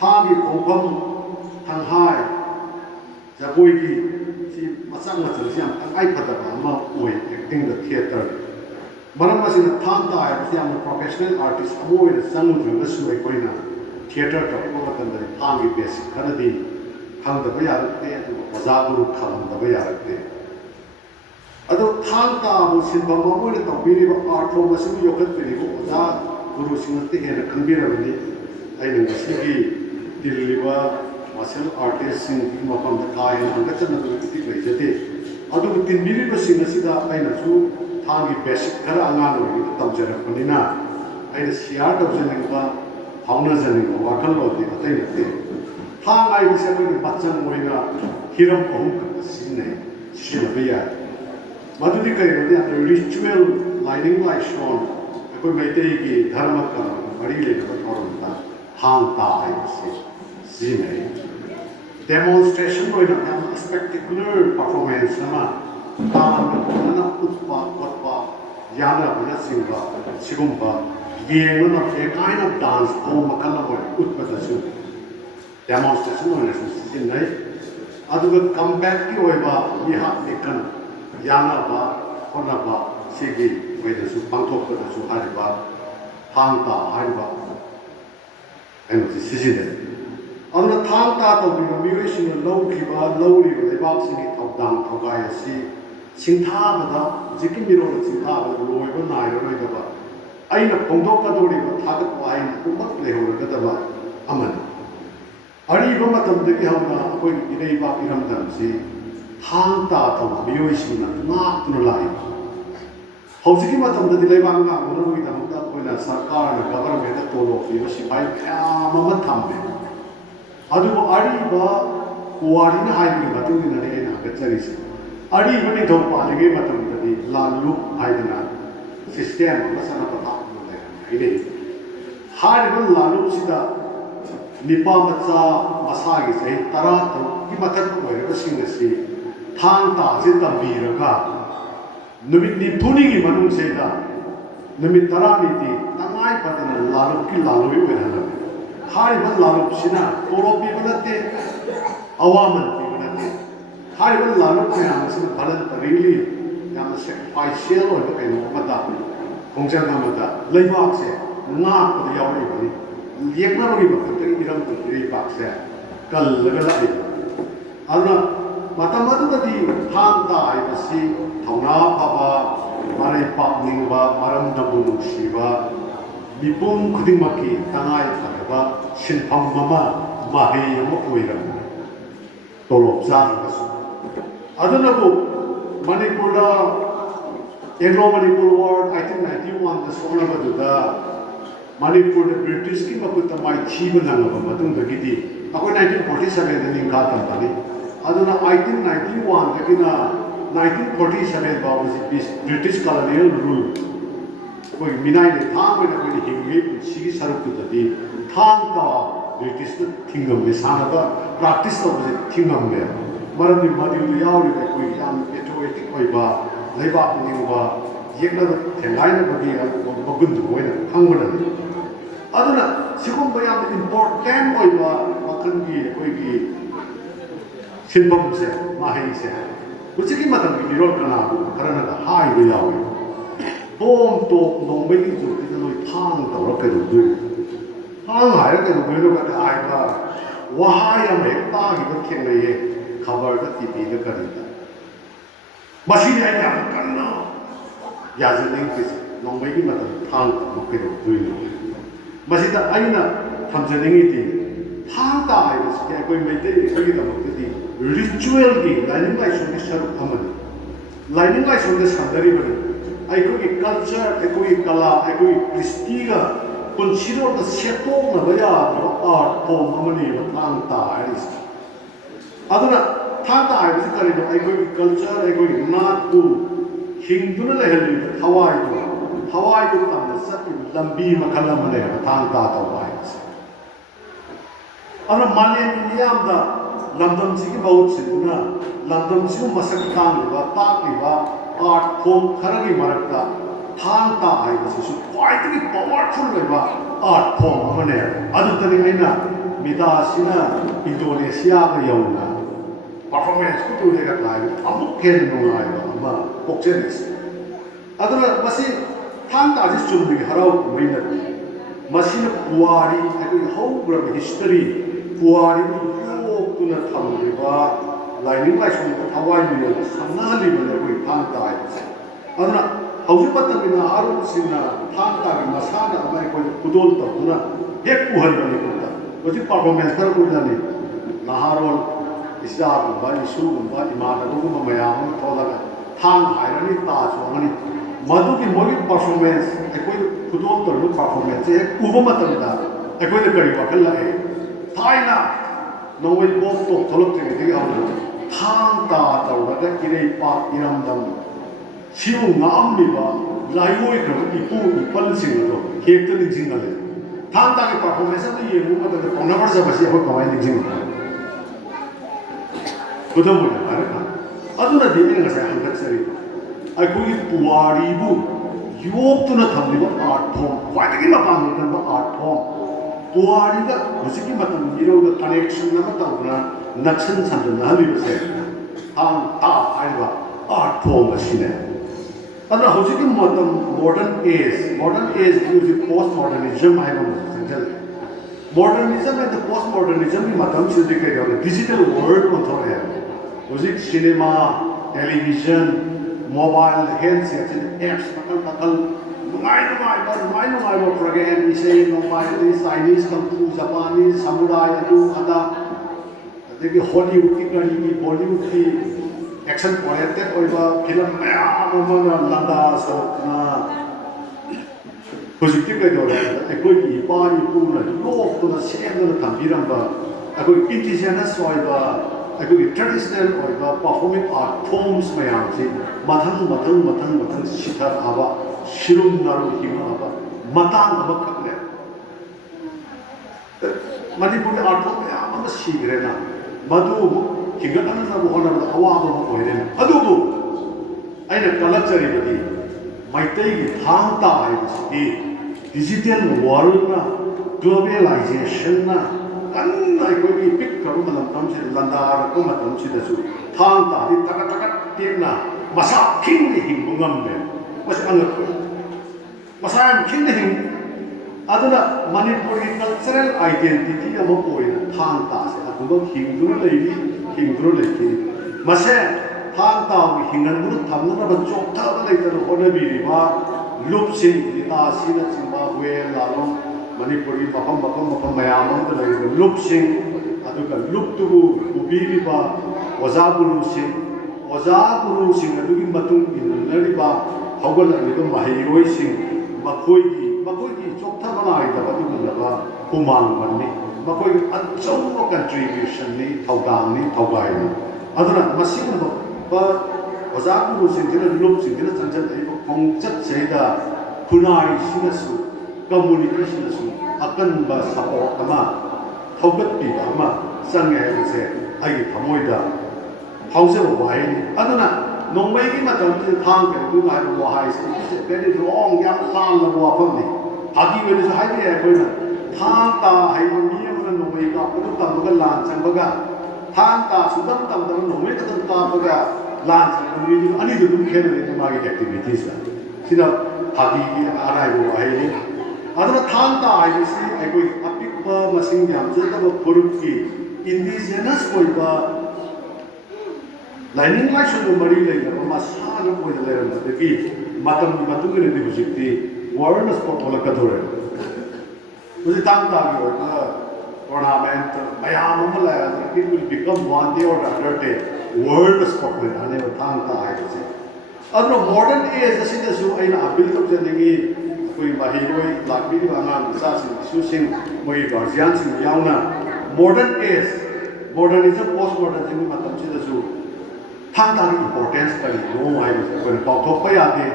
thagi kongpham Thanghai jagoi gi si masang macam siam ai pataba ma oi acting the theater maram asina Thang-Ta ai siam professional artist amoi na sangu ga su ai koina theater to ko kan da thang gi basic kana di khang da ba yar te adu oza guru khang da ba yar te adu Thang-Ta bu sin ba ma moi na to bi ri ba art form asu yokat pe ri ko oza guru sing te he na khang bi ra ni ai nang si gi diliba martial artist sing mapam da kai na ga chana du ti lai jate adu tin miri ba sing asida aina su thang gi basic kara angan ro gi tam jara panina aina share da jana ba hauna jani ba wakal lo di atai na te thang ai ba se ko bachang moina hiram pom ka sin nei sin ba ya madu di kai ro ya ritual lining like shown ko Meetei gi dharma ka bari le ka thoron ta Thang-Ta ai se sin nei demonstration or a spectacular performance nama na utpa utpa yana bana singba sigumba yenga na a kind of dance form makala boy utpa dasu demonstration or sin nai aduga comeback ki oiba miha nikan yana ba kona ba sigi we dasu pangthok dasu hariba Thang-Ta hariba and sijine aduna Thang-Ta tawbiba miyoisina lawkiba lawriba leibaksingi thawdang thawgai asi singthabada jiki mirona singthabada loiba nairaroidaba aina phongdokkadoriba thagatpa aina pumak lehorgadaba amani ariba matamdagi hauna akoigi ireibak iramdamsi Thang-Ta tawba miyoisina ngaktuna lai hojiki matamdadi leibak ngakmunaroidamukta akoina sarkarna government tolo piba sipai mayam ama thambe adubu ariba kuwarina haibagi matungina ni aina hagatsarisi ariba ni thawpaligi matamdadi lalu haidana system ama sana pathakna leina ine hariba lalu sida nipa macha masagi sahi tara ki mathak oiraba singasi Thang-Ta se tambiraga numit ni thuni gi manung seida numit tarani ti tangai patana lalu ki lalu oirana hariba lalu sina toro pibanate awaman pibanate hariba lalu kaya sina balan really yam sacrificial or the kind of mata kongjang mata leibak se nga ko yaw ni bani liekna ri ba ka tari iram ko ri pak se kal laga la adna mata mata di Thang-Ta ai basi thongna paba marai pak ningba maram dabu siba mipum khudingmaki tangai ba sinpham mama mahi mo oiram tolop sang kasu aduna bu Manipur da Anglo-Manipur War 1891 da sona baduda Manipur da British ki makuta mai chiba nangaba matung da gidi ako 1947 da ningka tampani aduna 1891 da kina 1947 ba was British colonial rule कोई मिनाई ने थांग में कोई हिंगे सिगी सरुक तो जदी थांग ता British तो थिंगम में साना का प्रैक्टिस तो मुझे थिंगम में मरम भी मध्य में याव ने कोई याम एटोएटिक कोई बा लेबा निंग बा ये ना थेंगाई ने बगी बगुन तो कोई ना हंग बना अदुना सिकुम बयाम इम्पोर्टेंट कोई बा मखन की कोई की सिंबम से माही से कुछ की मतलब की निरोल करना करना का हाई भी याव Bom to nong bai ki zu ti noi thang to ra ke ru du thang hai ra ke ru lo ka ai ba wa ha ya me ta gi ba khen le ye khabar da ti bi le ka ri ta ma shi ne ya kan na ya ji ning ki nong bai ki ma ta thang to ke ru du ma shi ta ai na tham je ning ti thang ta ai ba ke koi mai te ai gi da ma ti ritual gi lai ning lai so ni saru amani lai ning lai so de sandari ba अकोई culture अकोई कला अकोई कृष्टि का पुंसीरो का सेटो न बया तो art form अमनी Thangta है अदुना थांगता है बिस करी तो अकोई कल्चर अकोई नाट को हिंदुन ले हली हवाई तो तम सती लंबी मखला मने थांगता तो है अन माले नियम दा लंदन सी की बहुत सिना लंदन सी मसक तांग बा ताक बा आर्ट फॉर्म खरगी मरकता थांगता है बस क्वाइट की पावरफुल लेबा आर्ट फॉर्म मने अदुतनी हैना मितासिना इंडोनेशिया का यौना परफॉर्मेंस को तो लेगा लाइव अमुक खेल नुलाई बा पोक्चेनिस अदुना मसी थांगता जिस चुम्बी हराव मैना मसीन पुआरी अगर हौग्रब हिस्ट्री पुआरी योगतुना थमलिबा लाइनिंग लाइसों को हवाई में सन्नाली बने कोई थांगता है अदुना हौजिक पत्तबिना आरुप सिना थांगता की मसाना हमारे कोई कुदोल तो ना एक कुहल बने कोता हौजिक परफॉर्मेंस कर कोई जाने नहारोल इस्लाम बारी सूम बारी माना लोगों में मयाम थोड़ा का थांग हायरनी ताज वांगनी मधु की मोरी परफॉर्मेंस कोई कुदोल तो लोग परफॉर्मेंस एक उबम तंदा कोई तो करी वकल लगे थाइना नोवेल बोम तो थलोक के दिखे हम थांगता तौरगा इरे पा इरमदम सिउ नामलिबा लाइवोय कर इपु इपल सिंगो हेक्ट निजिंग ले थांगता के परफॉर्मेंस तो ये मु मत कोना पर सब से हो कमाई निजिंग बुदम बुद अरे अदुना दिने ngase hangkat sari अकोई पुआरीबु योगतुना थमलिबा आर्ट फॉर्म क्वाइटगी मपाम kan ba आर्ट फॉर्म पुआरी का मुझे मतलब नीरो का कनेक्शन ना मतलब ना नक्शन संबंध ना भी बसे हम आइबा आर्ट फॉर्म मशीन है अगर मुझे मतलब मॉडर्न एज मुझे पोस्ट मॉडर्निज्म है वो संजल मॉडर्निज्म में तो पोस्ट मॉडर्निज्म भी मतलब से दिखे जो डिजिटल वर्ल्ड में थोड़ा है मुझे cinema television mobile handset apps मतलब Mai program isei normal Chinese kung Japanese samurai adu ada देखिए हॉलीवुड की कड़ी की बॉलीवुड की एक्शन oriented ओइबा फिल्म मयाम लंदा सना प्रोजेक्टिव के दौरे अकोई पानी पूर्ण लोक तो सेंगन थंबिरंबा अकोई इंडिजिनस ओइबा अकोई ट्रेडिशनल ओइबा परफॉर्मिंग आर्ट फॉर्म्स मयाम से मथंग शिखर आवा शिरुम नारू हिमाबा मतांग अबखले मणिपुर के आर्ट फॉर्म मयाम शीग्रेना मधु हिगतन ना होना अवाब ओइरेना अदुबु अइना कलचरीबदी मैतई की थांगता है डिजिटल वर्ल्ड ना ग्लोबलाइजेशन ना कन्ना कोई पिक करू मतलब तम से लंदार को मतलब से दसु थांगता दि तक तेना मसा खिंग हिंगम में बस अंग मसा खिंग हिंग अदुना मणिपुर की कल्चरल आइडेंटिटी अम ओइना थांगता से अदुबो हिंगुरु लेकी मसे थांगता हिंगनगुरु थमना बचोक्ता लेतर होनबिरिबा लुपसिंग लितासिना जिम्बाब्वे लालों मणिपुरी मफम मयाम अमदा लुपसिंग अदुगा लुपतुबु उबिरिबा ओजागुरुसिंग अदुगी मतुंग इनरिबा हौगलरिबा महिरोइसिंग मखोइगी चोक्ता बनाइदबा दुगुलबा हुमांग बननी मखोइगी अचौबा कंट्रीब्यूशन नि थौदांगनि थौगाइनि अदुना मसिगुनबा ओजागुरुसिंग लुपसिंग चंचल खोंगचत सेदा khunai sinasu community sinasu akanba support ama thogat pi ama sange haibase ai thamoida hause wai aduna nongbai gi matam ti thang ke du ngai ro hai se very long yang lang la wa pham ni agi we so hai ni ai na thang ta hai mi amna nongbai ka pu tam ga lan chang ba ga thang ta sudam tam da nongbai ka tam ta ba ga lan chang ni ani du dum khen ni ma gi activities la sina agi gi arai ro hai ni aduna thang ta ai si ai koi apik ba masing yam je da ba puruk ki indigenous koi ba Lining like so many like the Masana with the letter of the key, Matam Matu in the Bujiti, Warren is Popola Cadore. With the Thang-Ta ornament, Mayamala, it will become one day or another day. Word is spoken, and never Thang-Ta, I would say. Other modern age, the city is in a build of the Nigi, we Mahiroi, like Bidu Anam, Sassi, Susing, Moy Garzians in Yauna. Modern age, modernism, postmodernism, Matam Chidasu. Thang-Ta importance kari no ai ko pau thok pa ya de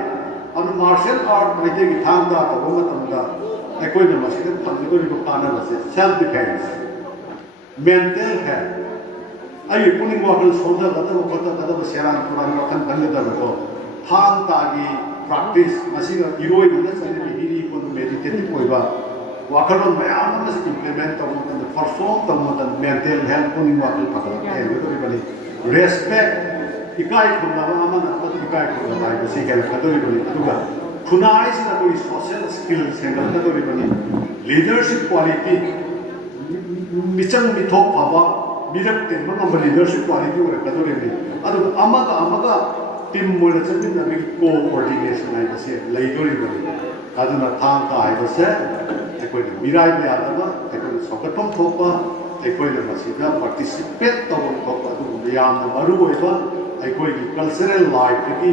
an martial art mai de Thang-Ta ta bo matam da ai ko na masi de phang ko ri ko kana na se self defense mental health ai puni model soda da da ko ta da seran puran ko kan kan da ko Thang-Ta gi practice masi ga iroi na sa ni hiri ko meditative ko ba wakalon mayam na sa implement ta mo ta perform ta mo ta mental health puni model pakala ke ko ri bani respect ikai khuna ama na pati ikai khuna bai ko sikel kadori bani tuga khunai sina ko social skills handle kadori bani leadership quality michang mithok baba birak te manga leadership quality ore kadori bani adu amaga team mola chamin na bi coordination ai base leidori bani aduna Thang-Ta ai base ekoi mirai me adama ekoi sokatom thokpa ekoi na masida participate to thokpa adu yam na maru oiba ekoi ki cultural life ki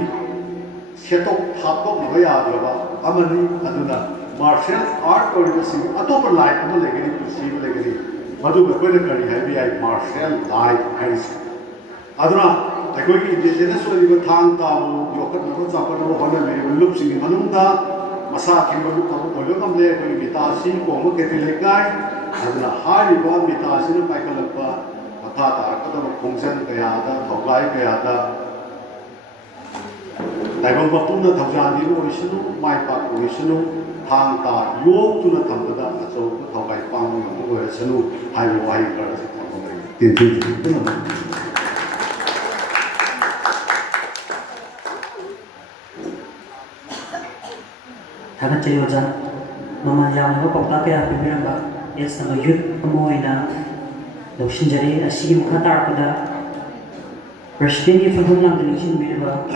setok thapok na ya adaba amani aduna martial art or the sing atop life ama legani perceive legani madu ekoi na kari hai bi ai martial life haris aduna ekoi ki indigenous oi Thang-Ta mu yokat na chapa na hona me lup sing manungda masa kimba lu ka ko lo kam le ekoi MITTACI KONGBA LEIKAI aduna hari ba MITTACI na paikalakpa Tata kada khongsan kaya da thogai kaya da laibang bapuna thaujan di ro isunu mai pa ko isunu Thang-Ta yok tu na thambada acho ko thogai pam no ko isunu hai lo ai kar se thamboi tin tin na Thagat chiri oja mama yam no pakta kaya pibiramba yes sama youth amoina Shinjari asigi mukhatar pada President ki faham lang dalishin biriba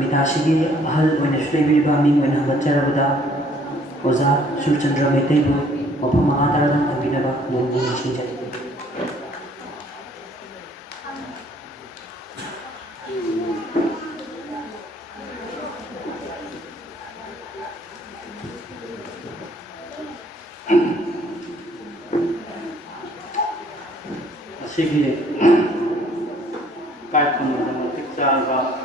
MITTACI ki ahal wena shray biriba ming wena hangachara pada Oza Surchandra Meetei bu Wapha mahatara dan tambinaba Murungun Shinjari Sige, kahit kung mag-picture ka,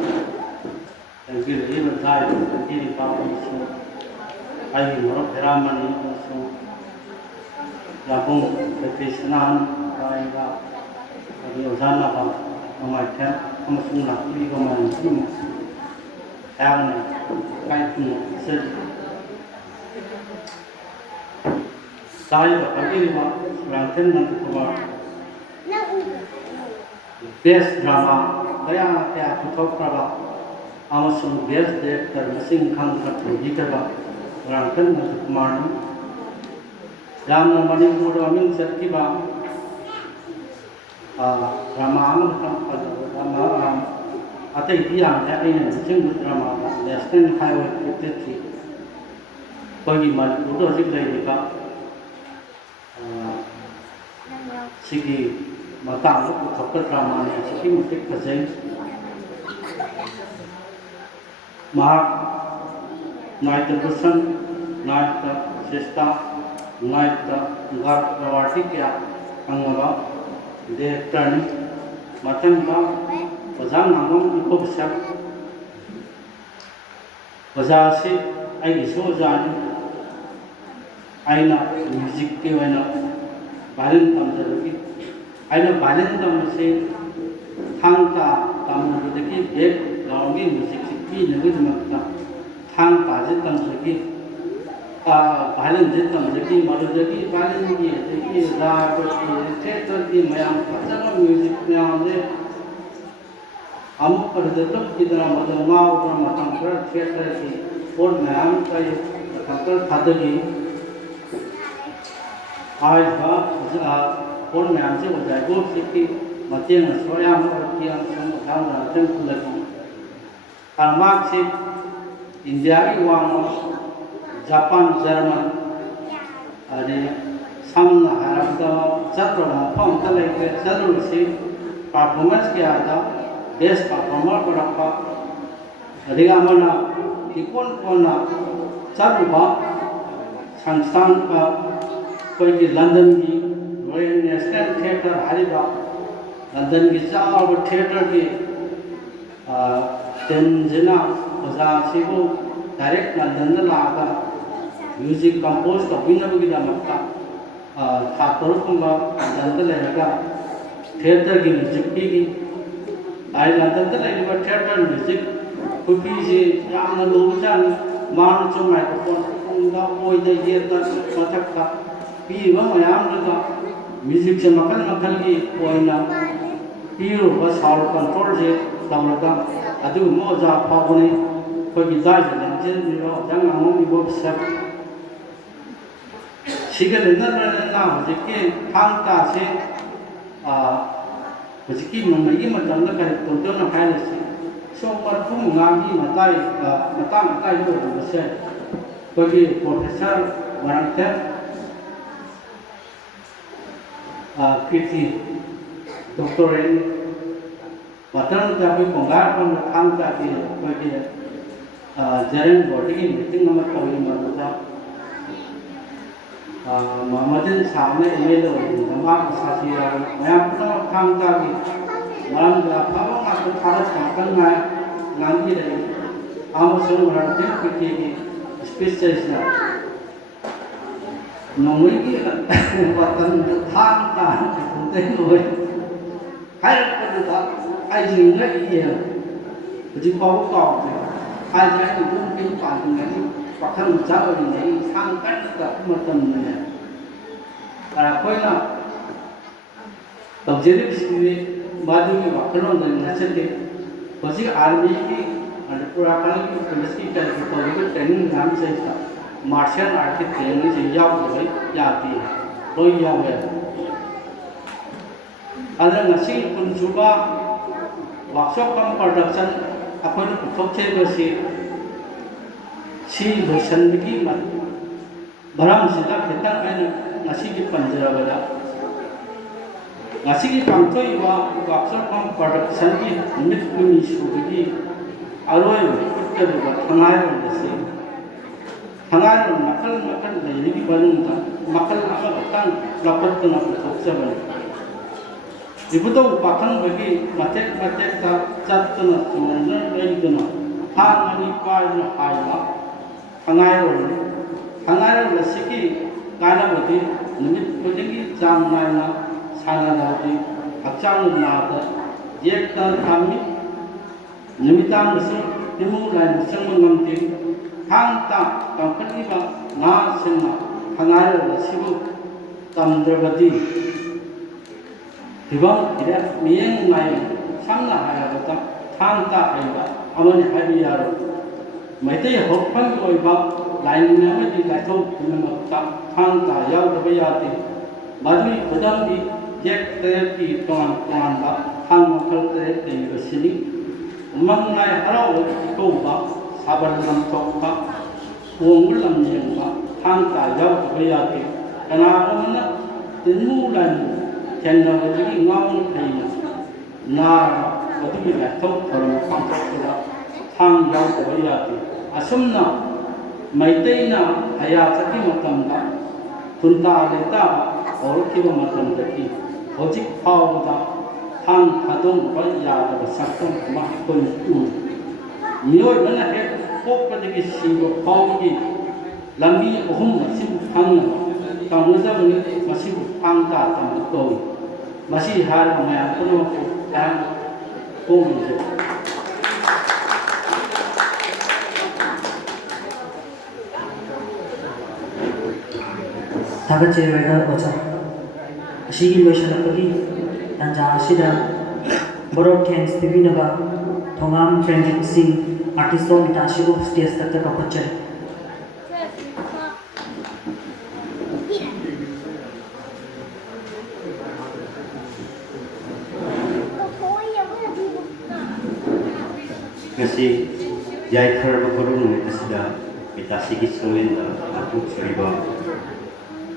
ang gilid tayo, ang gilid pa ako iso, ay marap hiraman iso, labong pagkisanahan, kaya ka, pag-iusan na ka, mga item, kamasuna, hindi ko man, kaya na, kahit kung mag-picture. Tayo, pag-gilid mo, langtin ng tutuwa, best drama kaya putok praba amasung best director masing khang khatri kaba rangkan na kumar yam na Manipur amin serki ba drama ang drama ate biyang ta ai na sing drama national highway 53 kogi Manipur do sik lai ka sigi matang lu thokka drama ne sigi mutik khajai mahak naita busan naita sesta naita gar rawati kya angaba de tani matang ba bazang namong ipo besar bazasi ꯑꯩꯒꯤ ꯁꯣꯖꯥꯅꯤ ꯑꯩꯅ ꯃ꯭ꯌꯨꯖꯤꯛꯀꯤ ꯑꯣꯏꯅ ꯚꯥꯏꯂꯤꯟ ꯇꯝꯖꯕꯒꯤ ꯑꯩꯅ ꯚꯥꯏꯂꯤꯟ ꯇꯝꯕꯁꯤ ꯊꯥꯡ-ꯇꯥ ꯇꯝꯕꯗꯒꯤ ꯕꯦꯛꯒ꯭ꯔꯥꯎꯟꯒꯤ ꯃ꯭ꯌꯨꯖꯤꯛꯁꯤ ꯄꯤꯅꯕꯒꯤꯗꯃꯛꯇ ꯊꯥꯡ-ꯇꯥꯁꯤ ꯇꯝꯖꯈꯤ ꯚꯥꯏꯂꯤꯟꯁꯤ ꯇꯝꯖꯈꯤ ꯃꯗꯨꯗꯒꯤ ꯚꯥꯏꯂꯤꯟꯒꯤ ꯑꯗꯒꯤ ꯔꯥꯒꯒꯤ ꯊꯤꯌꯦꯇꯔꯒꯤ ꯃꯌꯥꯝ ꯐꯖꯕ music ꯃꯌꯥꯝꯁꯦ अमुक परिदत्तक की तरह मदमाव और मतंकर क्षेत्र की और नाम का ये मतंकर खाते की आज का और नाम से हो जाए वो सिक्की मध्य में सोया और किया समुदाय राष्ट्र कुलकी कर्माक से इंडिया की वांग जापान जर्मन अरे सामना हरदा चतुर्मा फॉर्म तले के चतुर से परफॉर्मेंस किया था बेस्ट परफॉर्मर पड़पा अधिका मना इकोन कोना चलुबा संस्थान का कोई की लंदन की royal national theatre Hariba London की चार थिएटर की तेंजना ओजासिबो डायरेक्ट लंदन में लागा म्यूजिक कंपोज का बिना भी दमकता थातोर कुंबा लंदन लेगा थिएटर की म्यूजिक की आई लंदन लेने पर थिएटर म्यूजिक कुकी जी यामना लोगजान मान चो माइक्रोफोन कुंगा ओय दे ये तक कथक का पी व मयाम लगा म्यूजिक से मकल मकल की ओयना पीरो व साउंड कंट्रोल जे दमलगा अदु मोजा फागुनी कोई दाज लंजन बिरो जंग हम बिबो सब सिगल ना के थांग-ता से हजिकी नोंमैगी मतंदा करि तोंदोना हायनसे सो परफुम गांगी मताई मता मताई हो बसे कोई प्रोफेसर वरंते कीर्ति डॉक्टरेट मतन का भी कोंगा पर थांग-ता की कोई जरन बॉडी की मीटिंग में कोई मरदा ममदिन सामने एमेल दमा सासिया मयाम तो थांग-ता की माम दा पावा का तो थारस काकन में गांधी रही आम सुन भरते की स्पीच से नोंगी की वतन थांग-ता होते हुए हर पर दा आई जिंग ये जी पाव का आई जाए तो के पान में पखन जाओ नहीं सांग कट का मतन में कोई ना तब जेरे भी बाजू में वाकलों ने नचते बसी आर्मी की पूरा काल की पुलिस की ट्रेनिंग नाम से मार्शल आर्ट की ट्रेनिंग से जाती है कोई यावे अदर नसी कुंजुबा वर्कशॉप कम प्रोडक्शन अपन पुथोचे बसी सी लोशन की मत भरम सिदा खेता में नसी की पंजराबला ngasih pangtoi wa workshop pang production ki unit kuni shugi aroi kutta ba thangairol desi thangairol makal makal leili ki balung ta makal ama batang lapot na thoksa bani ibuto pakang bagi matek ta chat na sunna leili na mani par na haima thangairol desi ki kana bati nimit kudingi jam na साना दादी अचानक नाद एक तर थामी निमितान से निमु line संगमंती Thang-Ta company बा ना सिंह हनारे रसिबु तंद्रवती दिवं इरे मियंग नाय सामना हाया बता थांग-ता आइबा अमन हाबियारो मैते होफन ओइबा लाइन में दी लाइथो कुमता थांग-ता याव दबयाती बादमी खुदम दी एक तरह की तोन बा हांग मखल तरह की बसिनी उमंग नाय हराव को बा साबर लम तो बा ओंगुल लम जेंग बा थांग-ता याव दबयाती कना ओमन तिनु लन केन्ना वजि ngaung थैना ना वदुमी ला तो फरम पांचला थांग याव दबयाती असुमना मैतेना हया चकी मतमदा कुंता लेता और की मतमदकी होजिक फावदा थांग थादों पर यादव सक्तम मा कोई मियोय बना है ꯄꯣꯛꯄꯗꯒꯤ ꯁꯤꯕ ꯐꯥꯎꯕꯒꯤ ꯂꯝꯕꯤ ꯑꯍꯨꯝ ꯑꯁꯤꯕꯨ ꯈꯪꯅ ꯇꯝꯒꯗꯕꯅꯤ ꯃꯁꯤꯕꯨ ꯊꯥꯡ-ꯇꯥ ꯇꯝꯕ ꯀꯧꯏ ꯃꯁꯤ ꯍꯥꯏꯔꯒ ꯃꯌꯥꯝ ꯄꯨꯝꯅꯃꯛꯄꯨ ꯑꯩꯍꯥꯛꯅ ꯐꯣꯡꯗꯣꯛꯆꯔꯤ ꯊꯥꯒꯠꯆꯔꯤꯕ ꯑꯣꯖꯥ ꯑꯁꯤꯒꯤ ꯂꯣꯏꯁꯤꯜꯂꯛꯄꯒꯤ ꯇꯥꯟꯖꯥ ꯑꯁꯤꯗ ꯕꯣꯔꯣ ꯊꯦꯡꯛꯁ ꯄꯤꯕꯤꯅꯕ ꯊꯣꯉꯥꯝ ꯔꯟꯖꯤꯠ ꯁꯤꯡ ꯑꯥꯔꯇꯤꯁ ꯑꯣꯐ ꯃꯤꯇꯥꯁꯤꯕꯨ ꯁ꯭ꯇꯦꯖꯇ ꯀꯧꯈꯠꯆꯔꯤ ngasi yaithar bakurung ngai asida mitasi ki sunglen da atuk seriba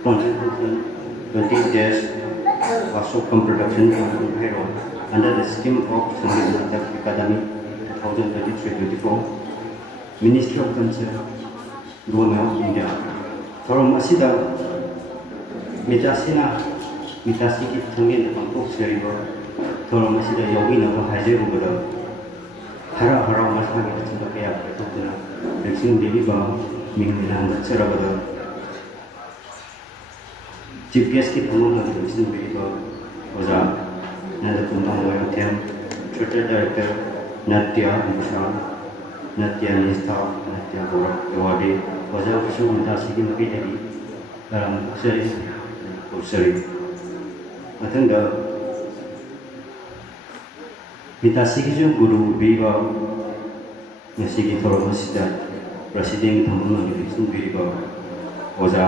concentration 20 days workshop production THANGHAIROL under the scheme of SANGEET NATAK AKADEMI 2023-24 Ministry of Culture Government of India forum asida mitasi ki sunglen da atuk seriba forum asida yogi na haje rubada hara masagi achimba kaya patuna vaccine devi ba mingna ngatserabada chief guest ki phamon na vaccine devi ba oja nada kumbang wa them Twitter director natya MITTACI natya nista natya gora awadi oja kushu mitasi ki mapi devi seri atanda MITTACI ki jo guru biba ngasi ki forum asida president thamuna ni vision biba oja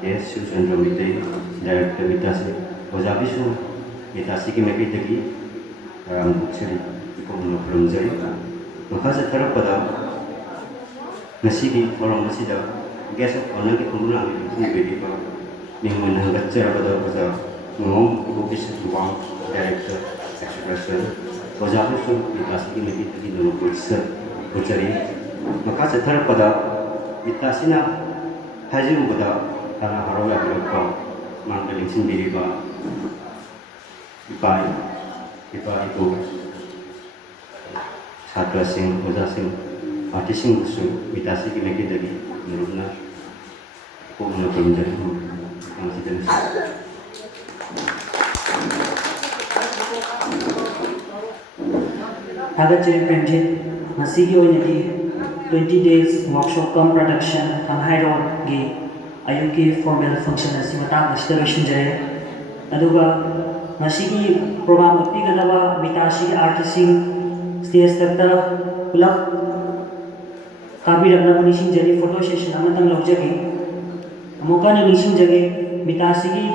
KESHETRI Meetei director MITTACI oja bisu MITTACI ki mepi tagi seri ko no pronjai makasa tarapada ngasi ki forum asida guest of honor ki thamuna ni vision biba ningman hangat cherabada oja ngom ko bisu wang director expression oja bisu MITTACI ki mepi tagi no Kucari, maka setelah pada MITTACI na haji pada tanah haro ya berapa manggaling sendiri ba ipa itu satu sing oja sing artis sing usul MITTACI ki lagi dari menurutna kok belum jadi masih terus Thagachari Pranjit masigi oinagi 20 days workshop cum production THANGHAIROL gi ayuki formal function asi matang asida loisinjare aduga masigi program utpigadaba MITTACI artisting stage takta pulak kabiragna nisinjari photo session amatang lawjagi amuka na nisinjage MITTACI gi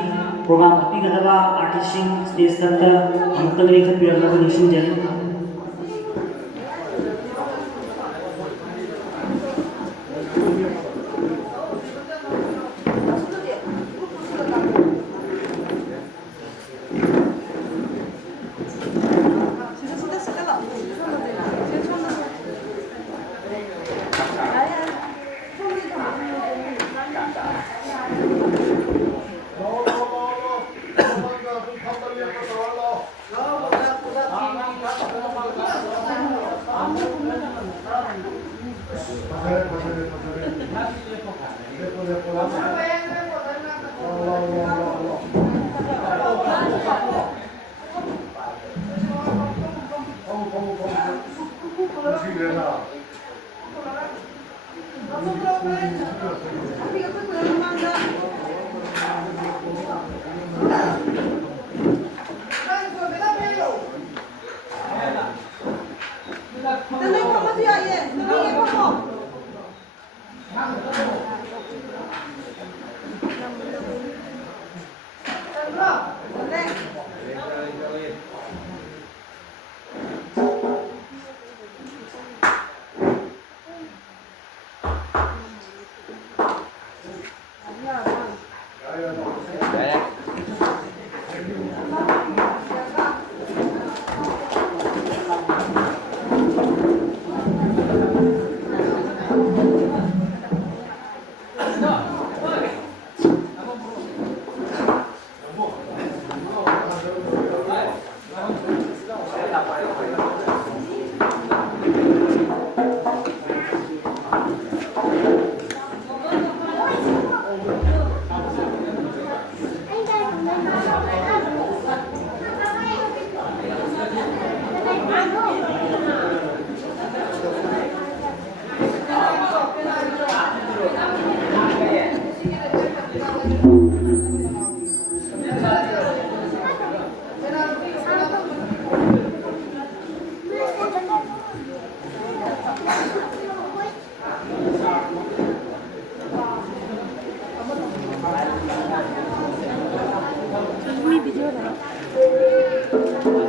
program utpigadaba artisting stage takta amatang likhat piragna nisinjari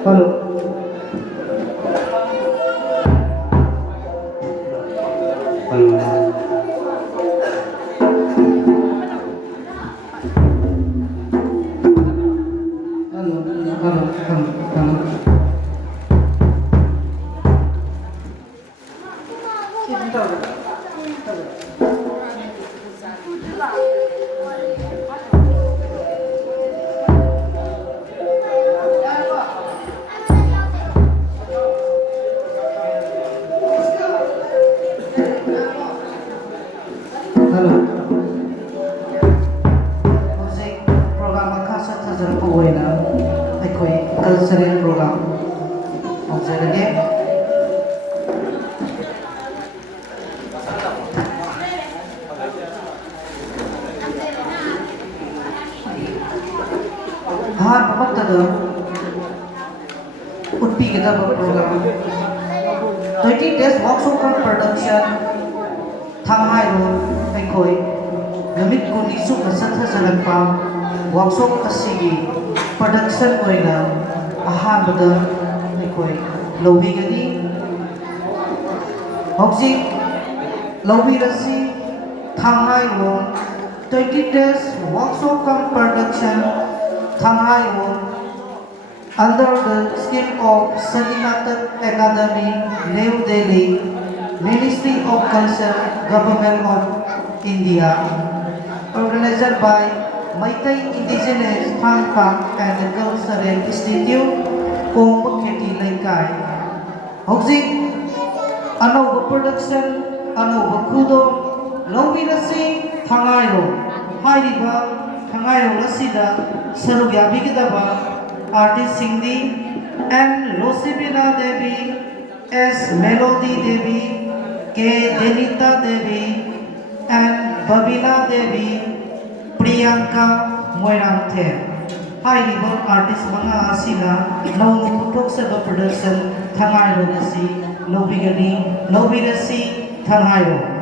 Hello. Cultural program. Program 20 days workshop production Thanghairol aikoi namit kuni su masatha salanpa workshop asigi production oina ahabada aikoi lobigani hoji lobirasi Thanghairol 20 days workshop production Thanghairol under the scheme of NATAK Academy, New Delhi, Ministry of Culture, Government of India, organized by Meetei Indigenous Thang-Ta and Cultural Institute, KONGBA LEIKAI. Hojik, another production, another kudo, lobirasi Thanghairol, Hairiba, Thanghairol asida, sarugyabi artist Cindy and Rosibina Devi, S. Melody Devi, K. Denita Devi, and Babina Devi, Priyanka Moirante. High-level artist mga asina na putok sa production Thanghairol si Lobigasi Thanghairol.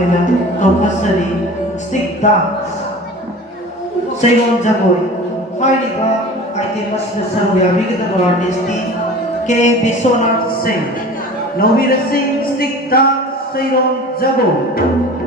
moina compulsory stick dance Saigon Jagoi Hairiba item asna sarvya bigada artist K Biswanath Singh Novira Singh stick dance Saigon Jagoi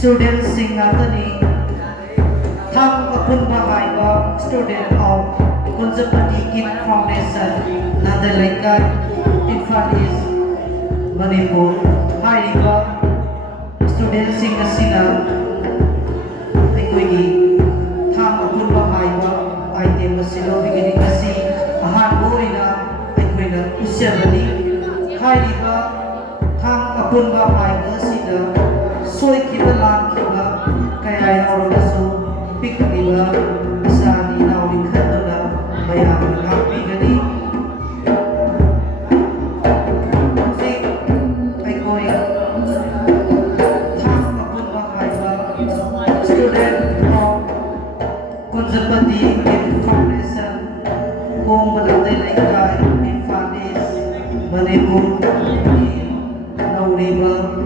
students sing Anthony Thang-Ta student of Kongbapati Kid Foundation LEIKAI IMPHAL East Manipur Hairiba student sing asina aikoigi Thang-Ta item asilo bigini kasi ahanbo ina aikoina usabani Hairiba Thang-Ta asina soy kita langkiba kaya yaurasu pikliba sani nauling khandana mayam ngakpi gani sing aikoi Thang-Ta student of Kongbapati Kid Foundation KONGBA LEIKAI IMPHAL East Manipur nauriba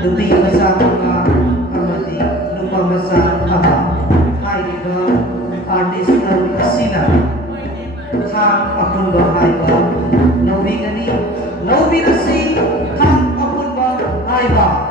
Nubi masa mga amati nupa masa ama hairiba artist na asina Thang-Ta haiba Nubi gani Nubi nasi Thang-Ta haiba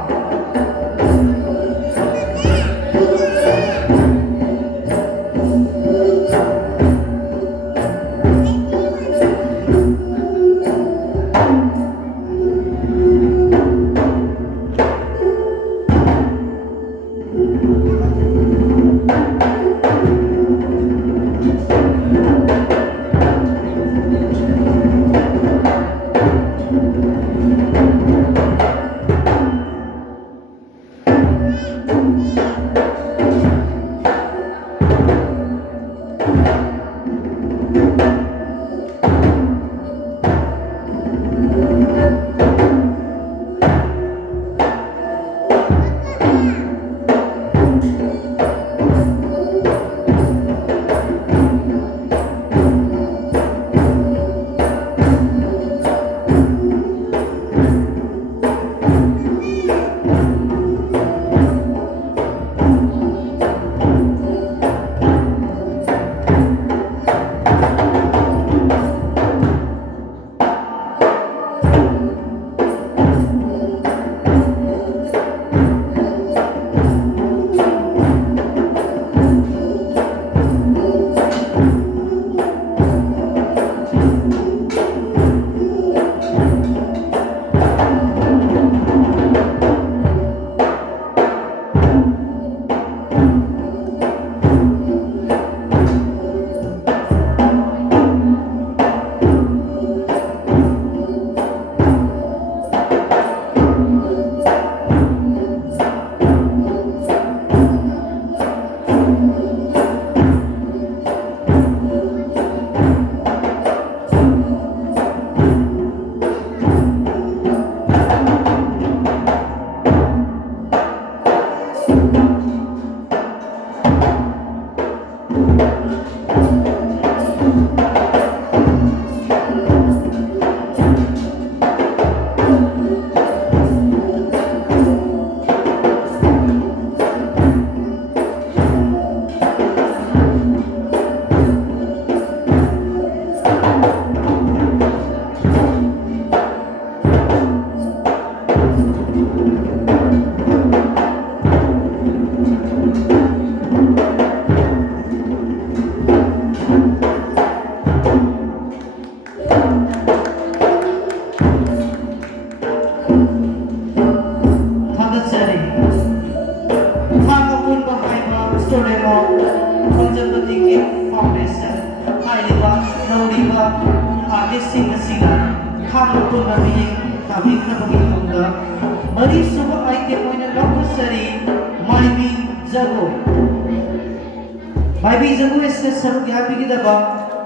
Maibi Jago is the Saru Yabi Gidaba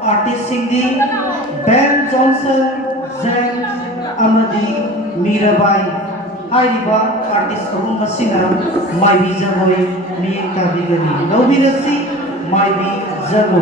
artist Singdi Ben Johnson Zeng Amadi Mirabai Hairiba artist Arun Masina Maibi Jago Miyek Tabigani Nobi Rasi Maibi Jago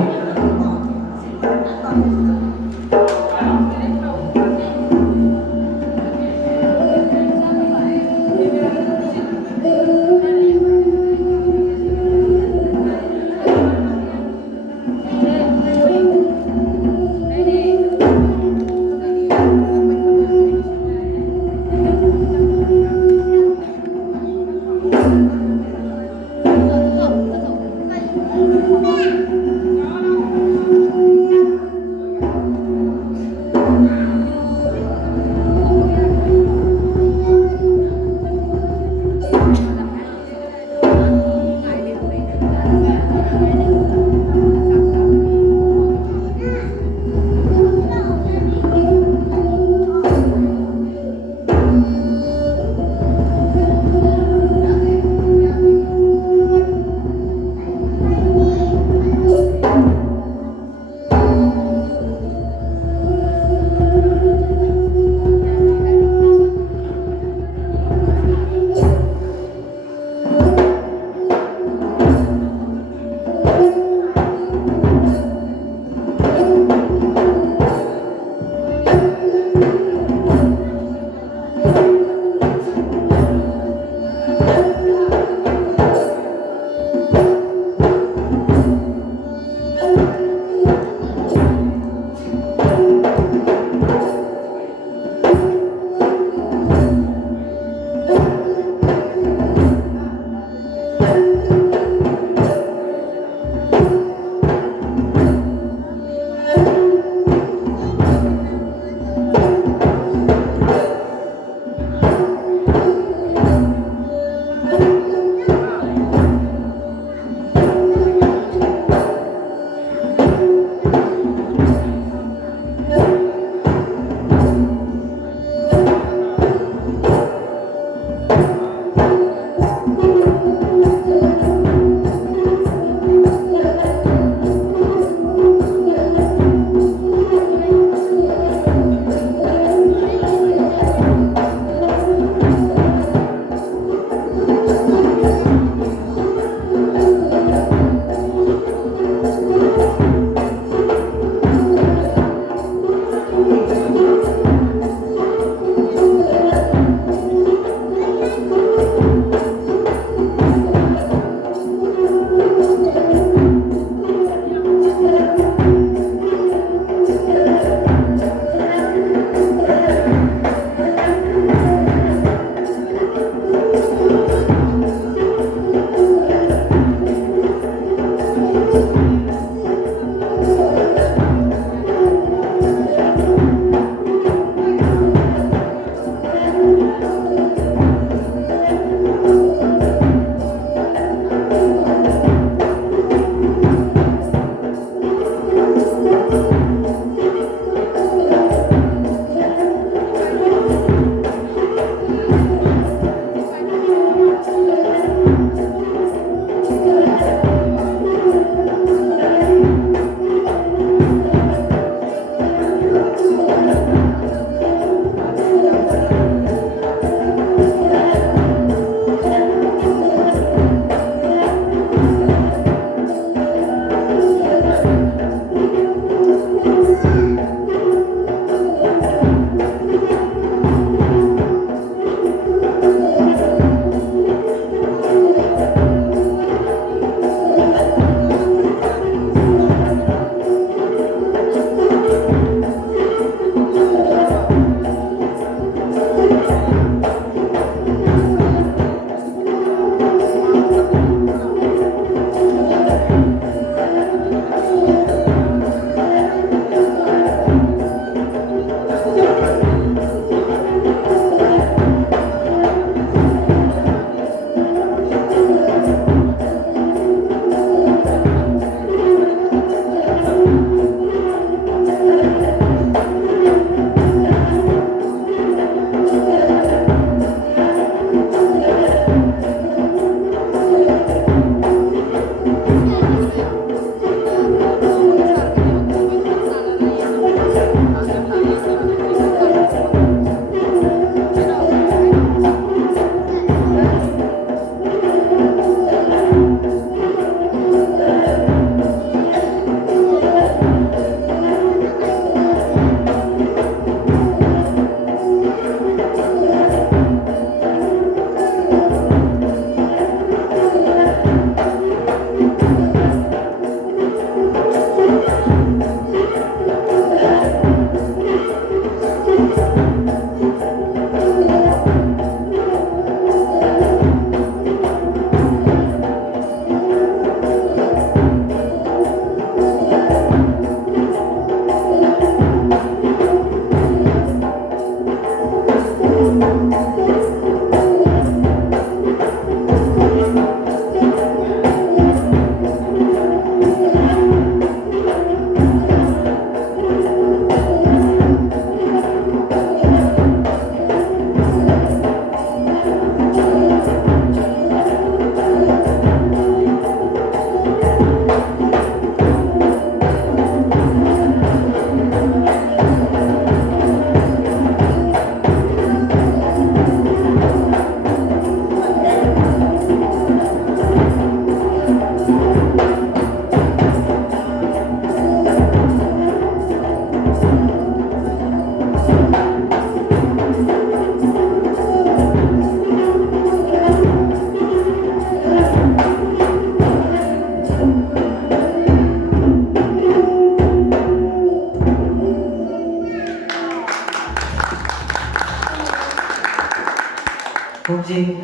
Hojik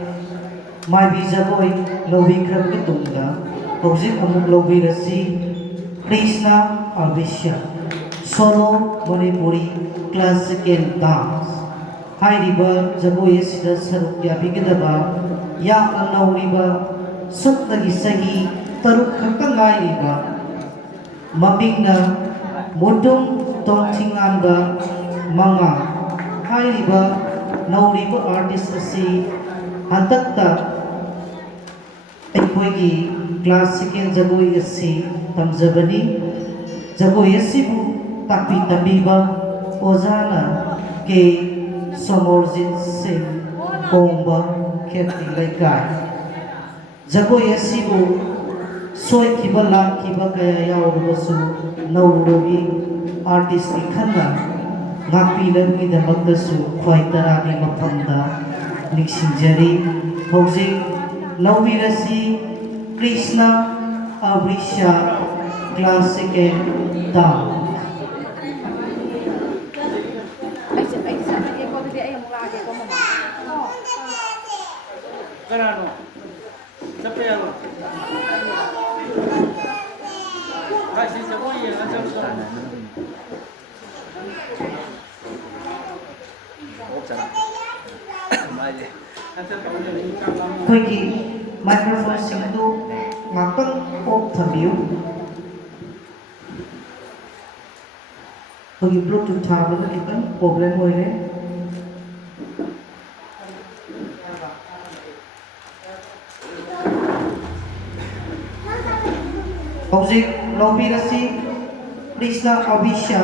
mai bijaboi lobi krabki tungda hojik amuk lobi rasi Krishna Abhisya solo Manipuri classical dance hai riba jaboi sida saruk yabigidaba ya anau riba saptagi sahi taruk khakta ngai riba mamingna modong tongthinganga manga hai riba nauriba artist asi hantakta ꯑꯩꯈꯣꯏꯒꯤ classical jagoi asi tamjabani jagoi asibu takpi tamiba ozana ke Somorjit Singh KONGBA KESHETRI LEIKAI jagoi asibu soikiba lakhiba kaya yaurubasu naurugi artist ki khanna ngakpinabgi damaktasu khwai tarani mafamda niksingjari hojik laubirasi Krishna Abhisya classical dance Ganano? Sapriano. Kasi sa ko yan, ang sa ꯑꯩꯈꯣꯏꯒꯤ ꯃꯥꯏꯀ꯭ꯔꯣꯐꯣꯟꯁꯤꯡ ꯑꯗꯨ ꯉꯥꯛꯇꯪ of ꯊꯝꯕꯤꯌꯨ ꯑꯩꯈꯣꯏꯒꯤ Bluetooth ꯊꯥꯕꯗ ꯈꯤꯇꯪ problem ꯑꯣꯏꯔꯦ ꯍꯧꯖꯤꯛ ꯂꯧꯕꯤꯔꯁꯤ Krishna Abhisya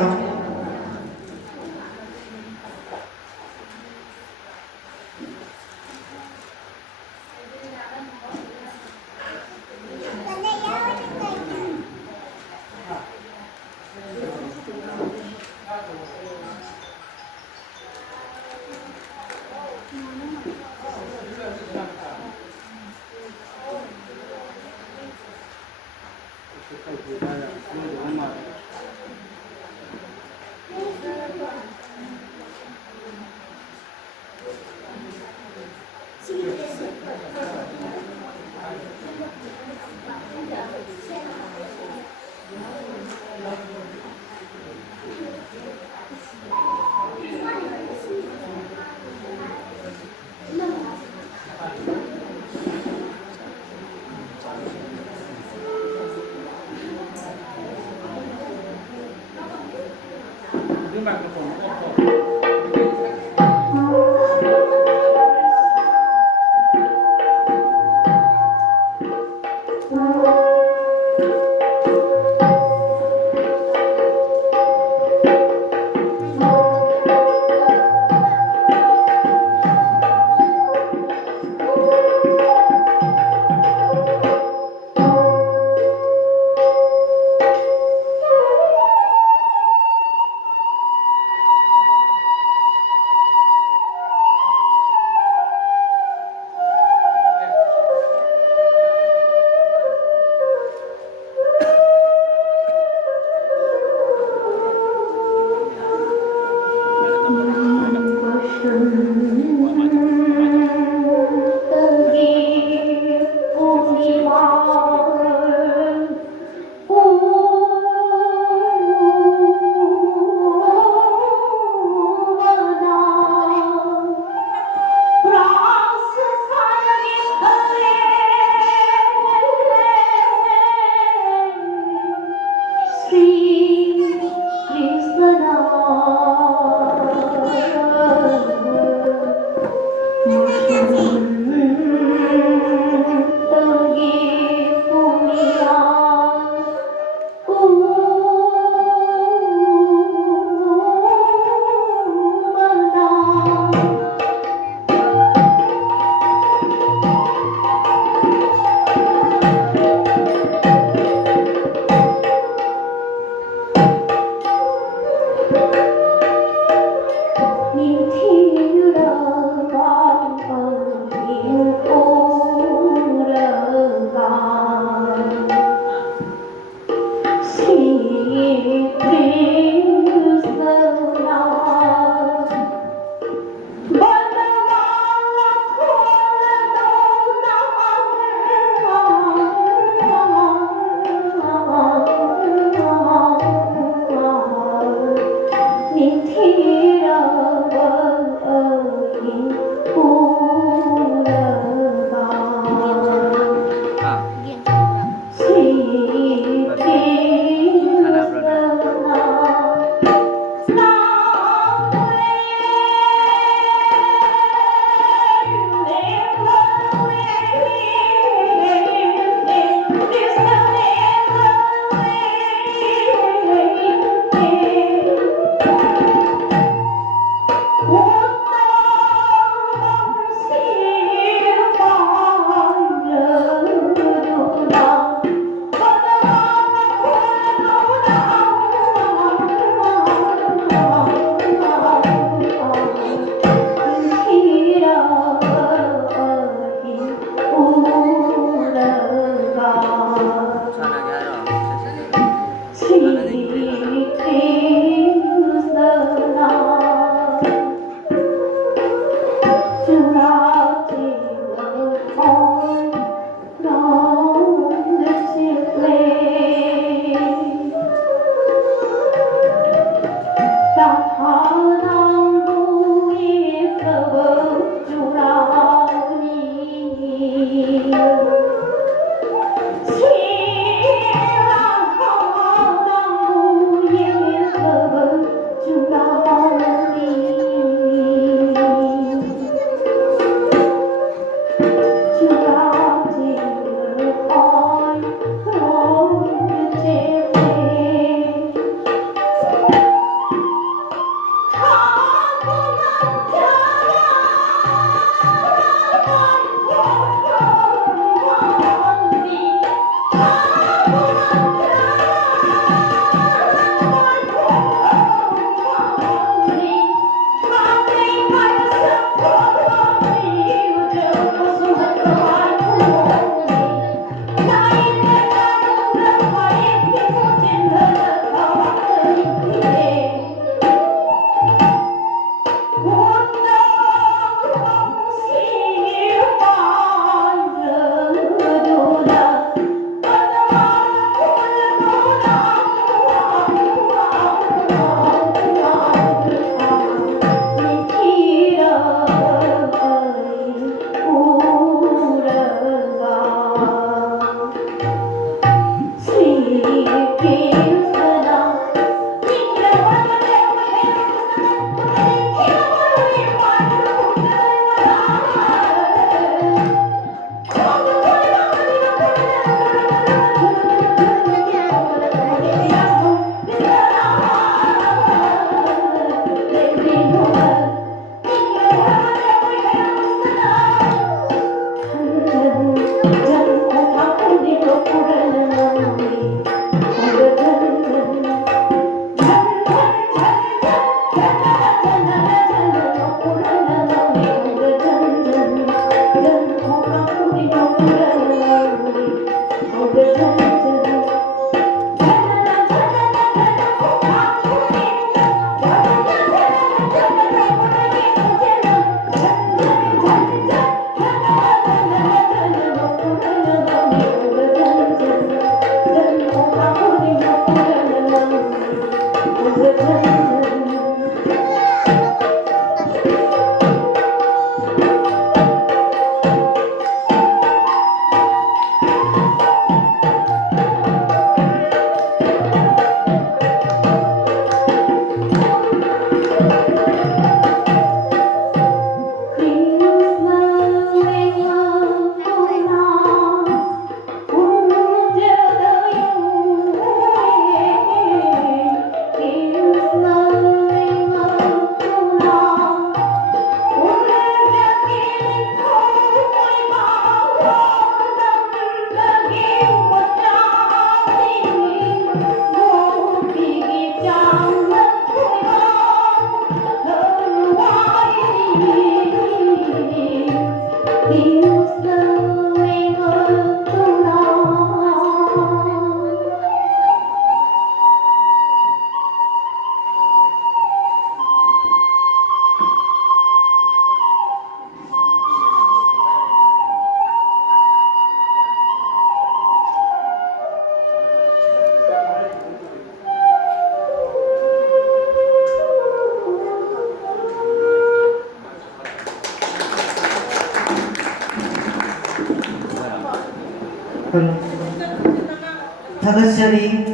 Thagatsari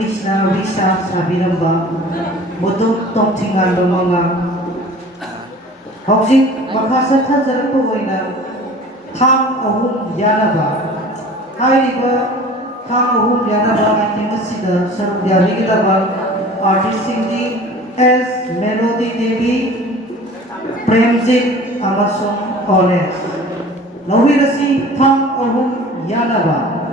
Krishna Visa Sabiramba Mutu Tongtingan Mga Hojik Makasa Thajarappa Oina Thang Ahum Yanaba Hairiba Thang Ahum Yanaba Meeting Saruk Yabigidaba Artist Singdi S Melody Devi Premjit Amasung Ones Nawirasi Thang Ahum Yanaba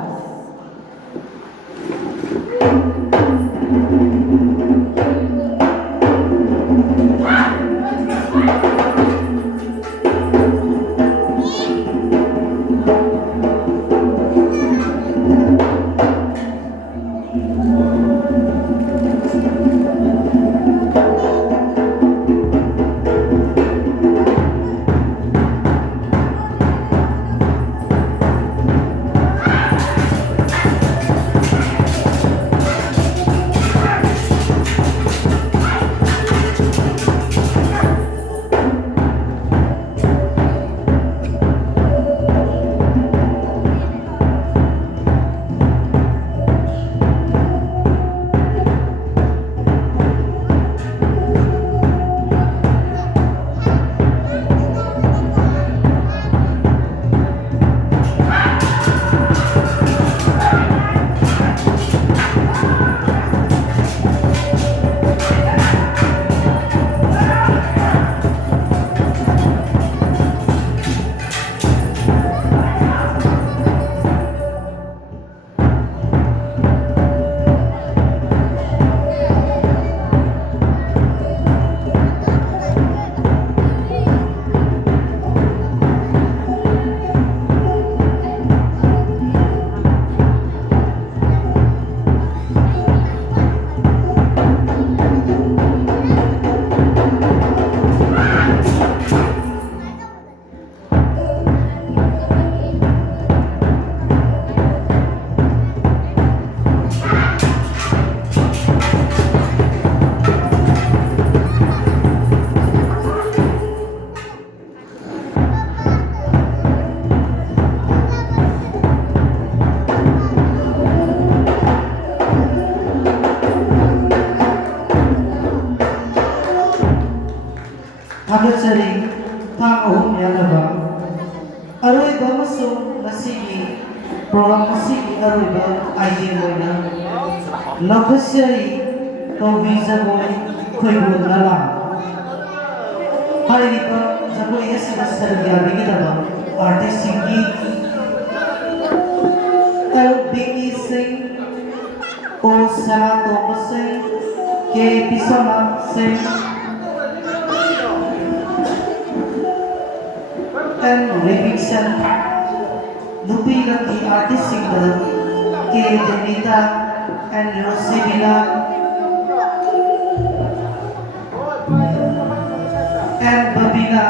Thagatsari Thang Ahum Yanaba Aroiba Masung Nasigi Program Nasigi Aroiba Idea Moina Lokasyari Koviza Boy Khoibu Nala Hairiba Zagoy Yasida Sargya Bigidaba Artist Sangeet LBE Singh O Sanato Singh K Pisona Singh and Remixon Nupi Lucky Artist Singer K. Janita and Rosibila and Babina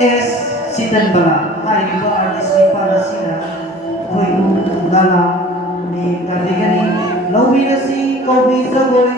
S. Sitanbala Hairiba Artist ni Parasina Khoibu Dala ni Kaligani Lawirasi Kobi Zagoy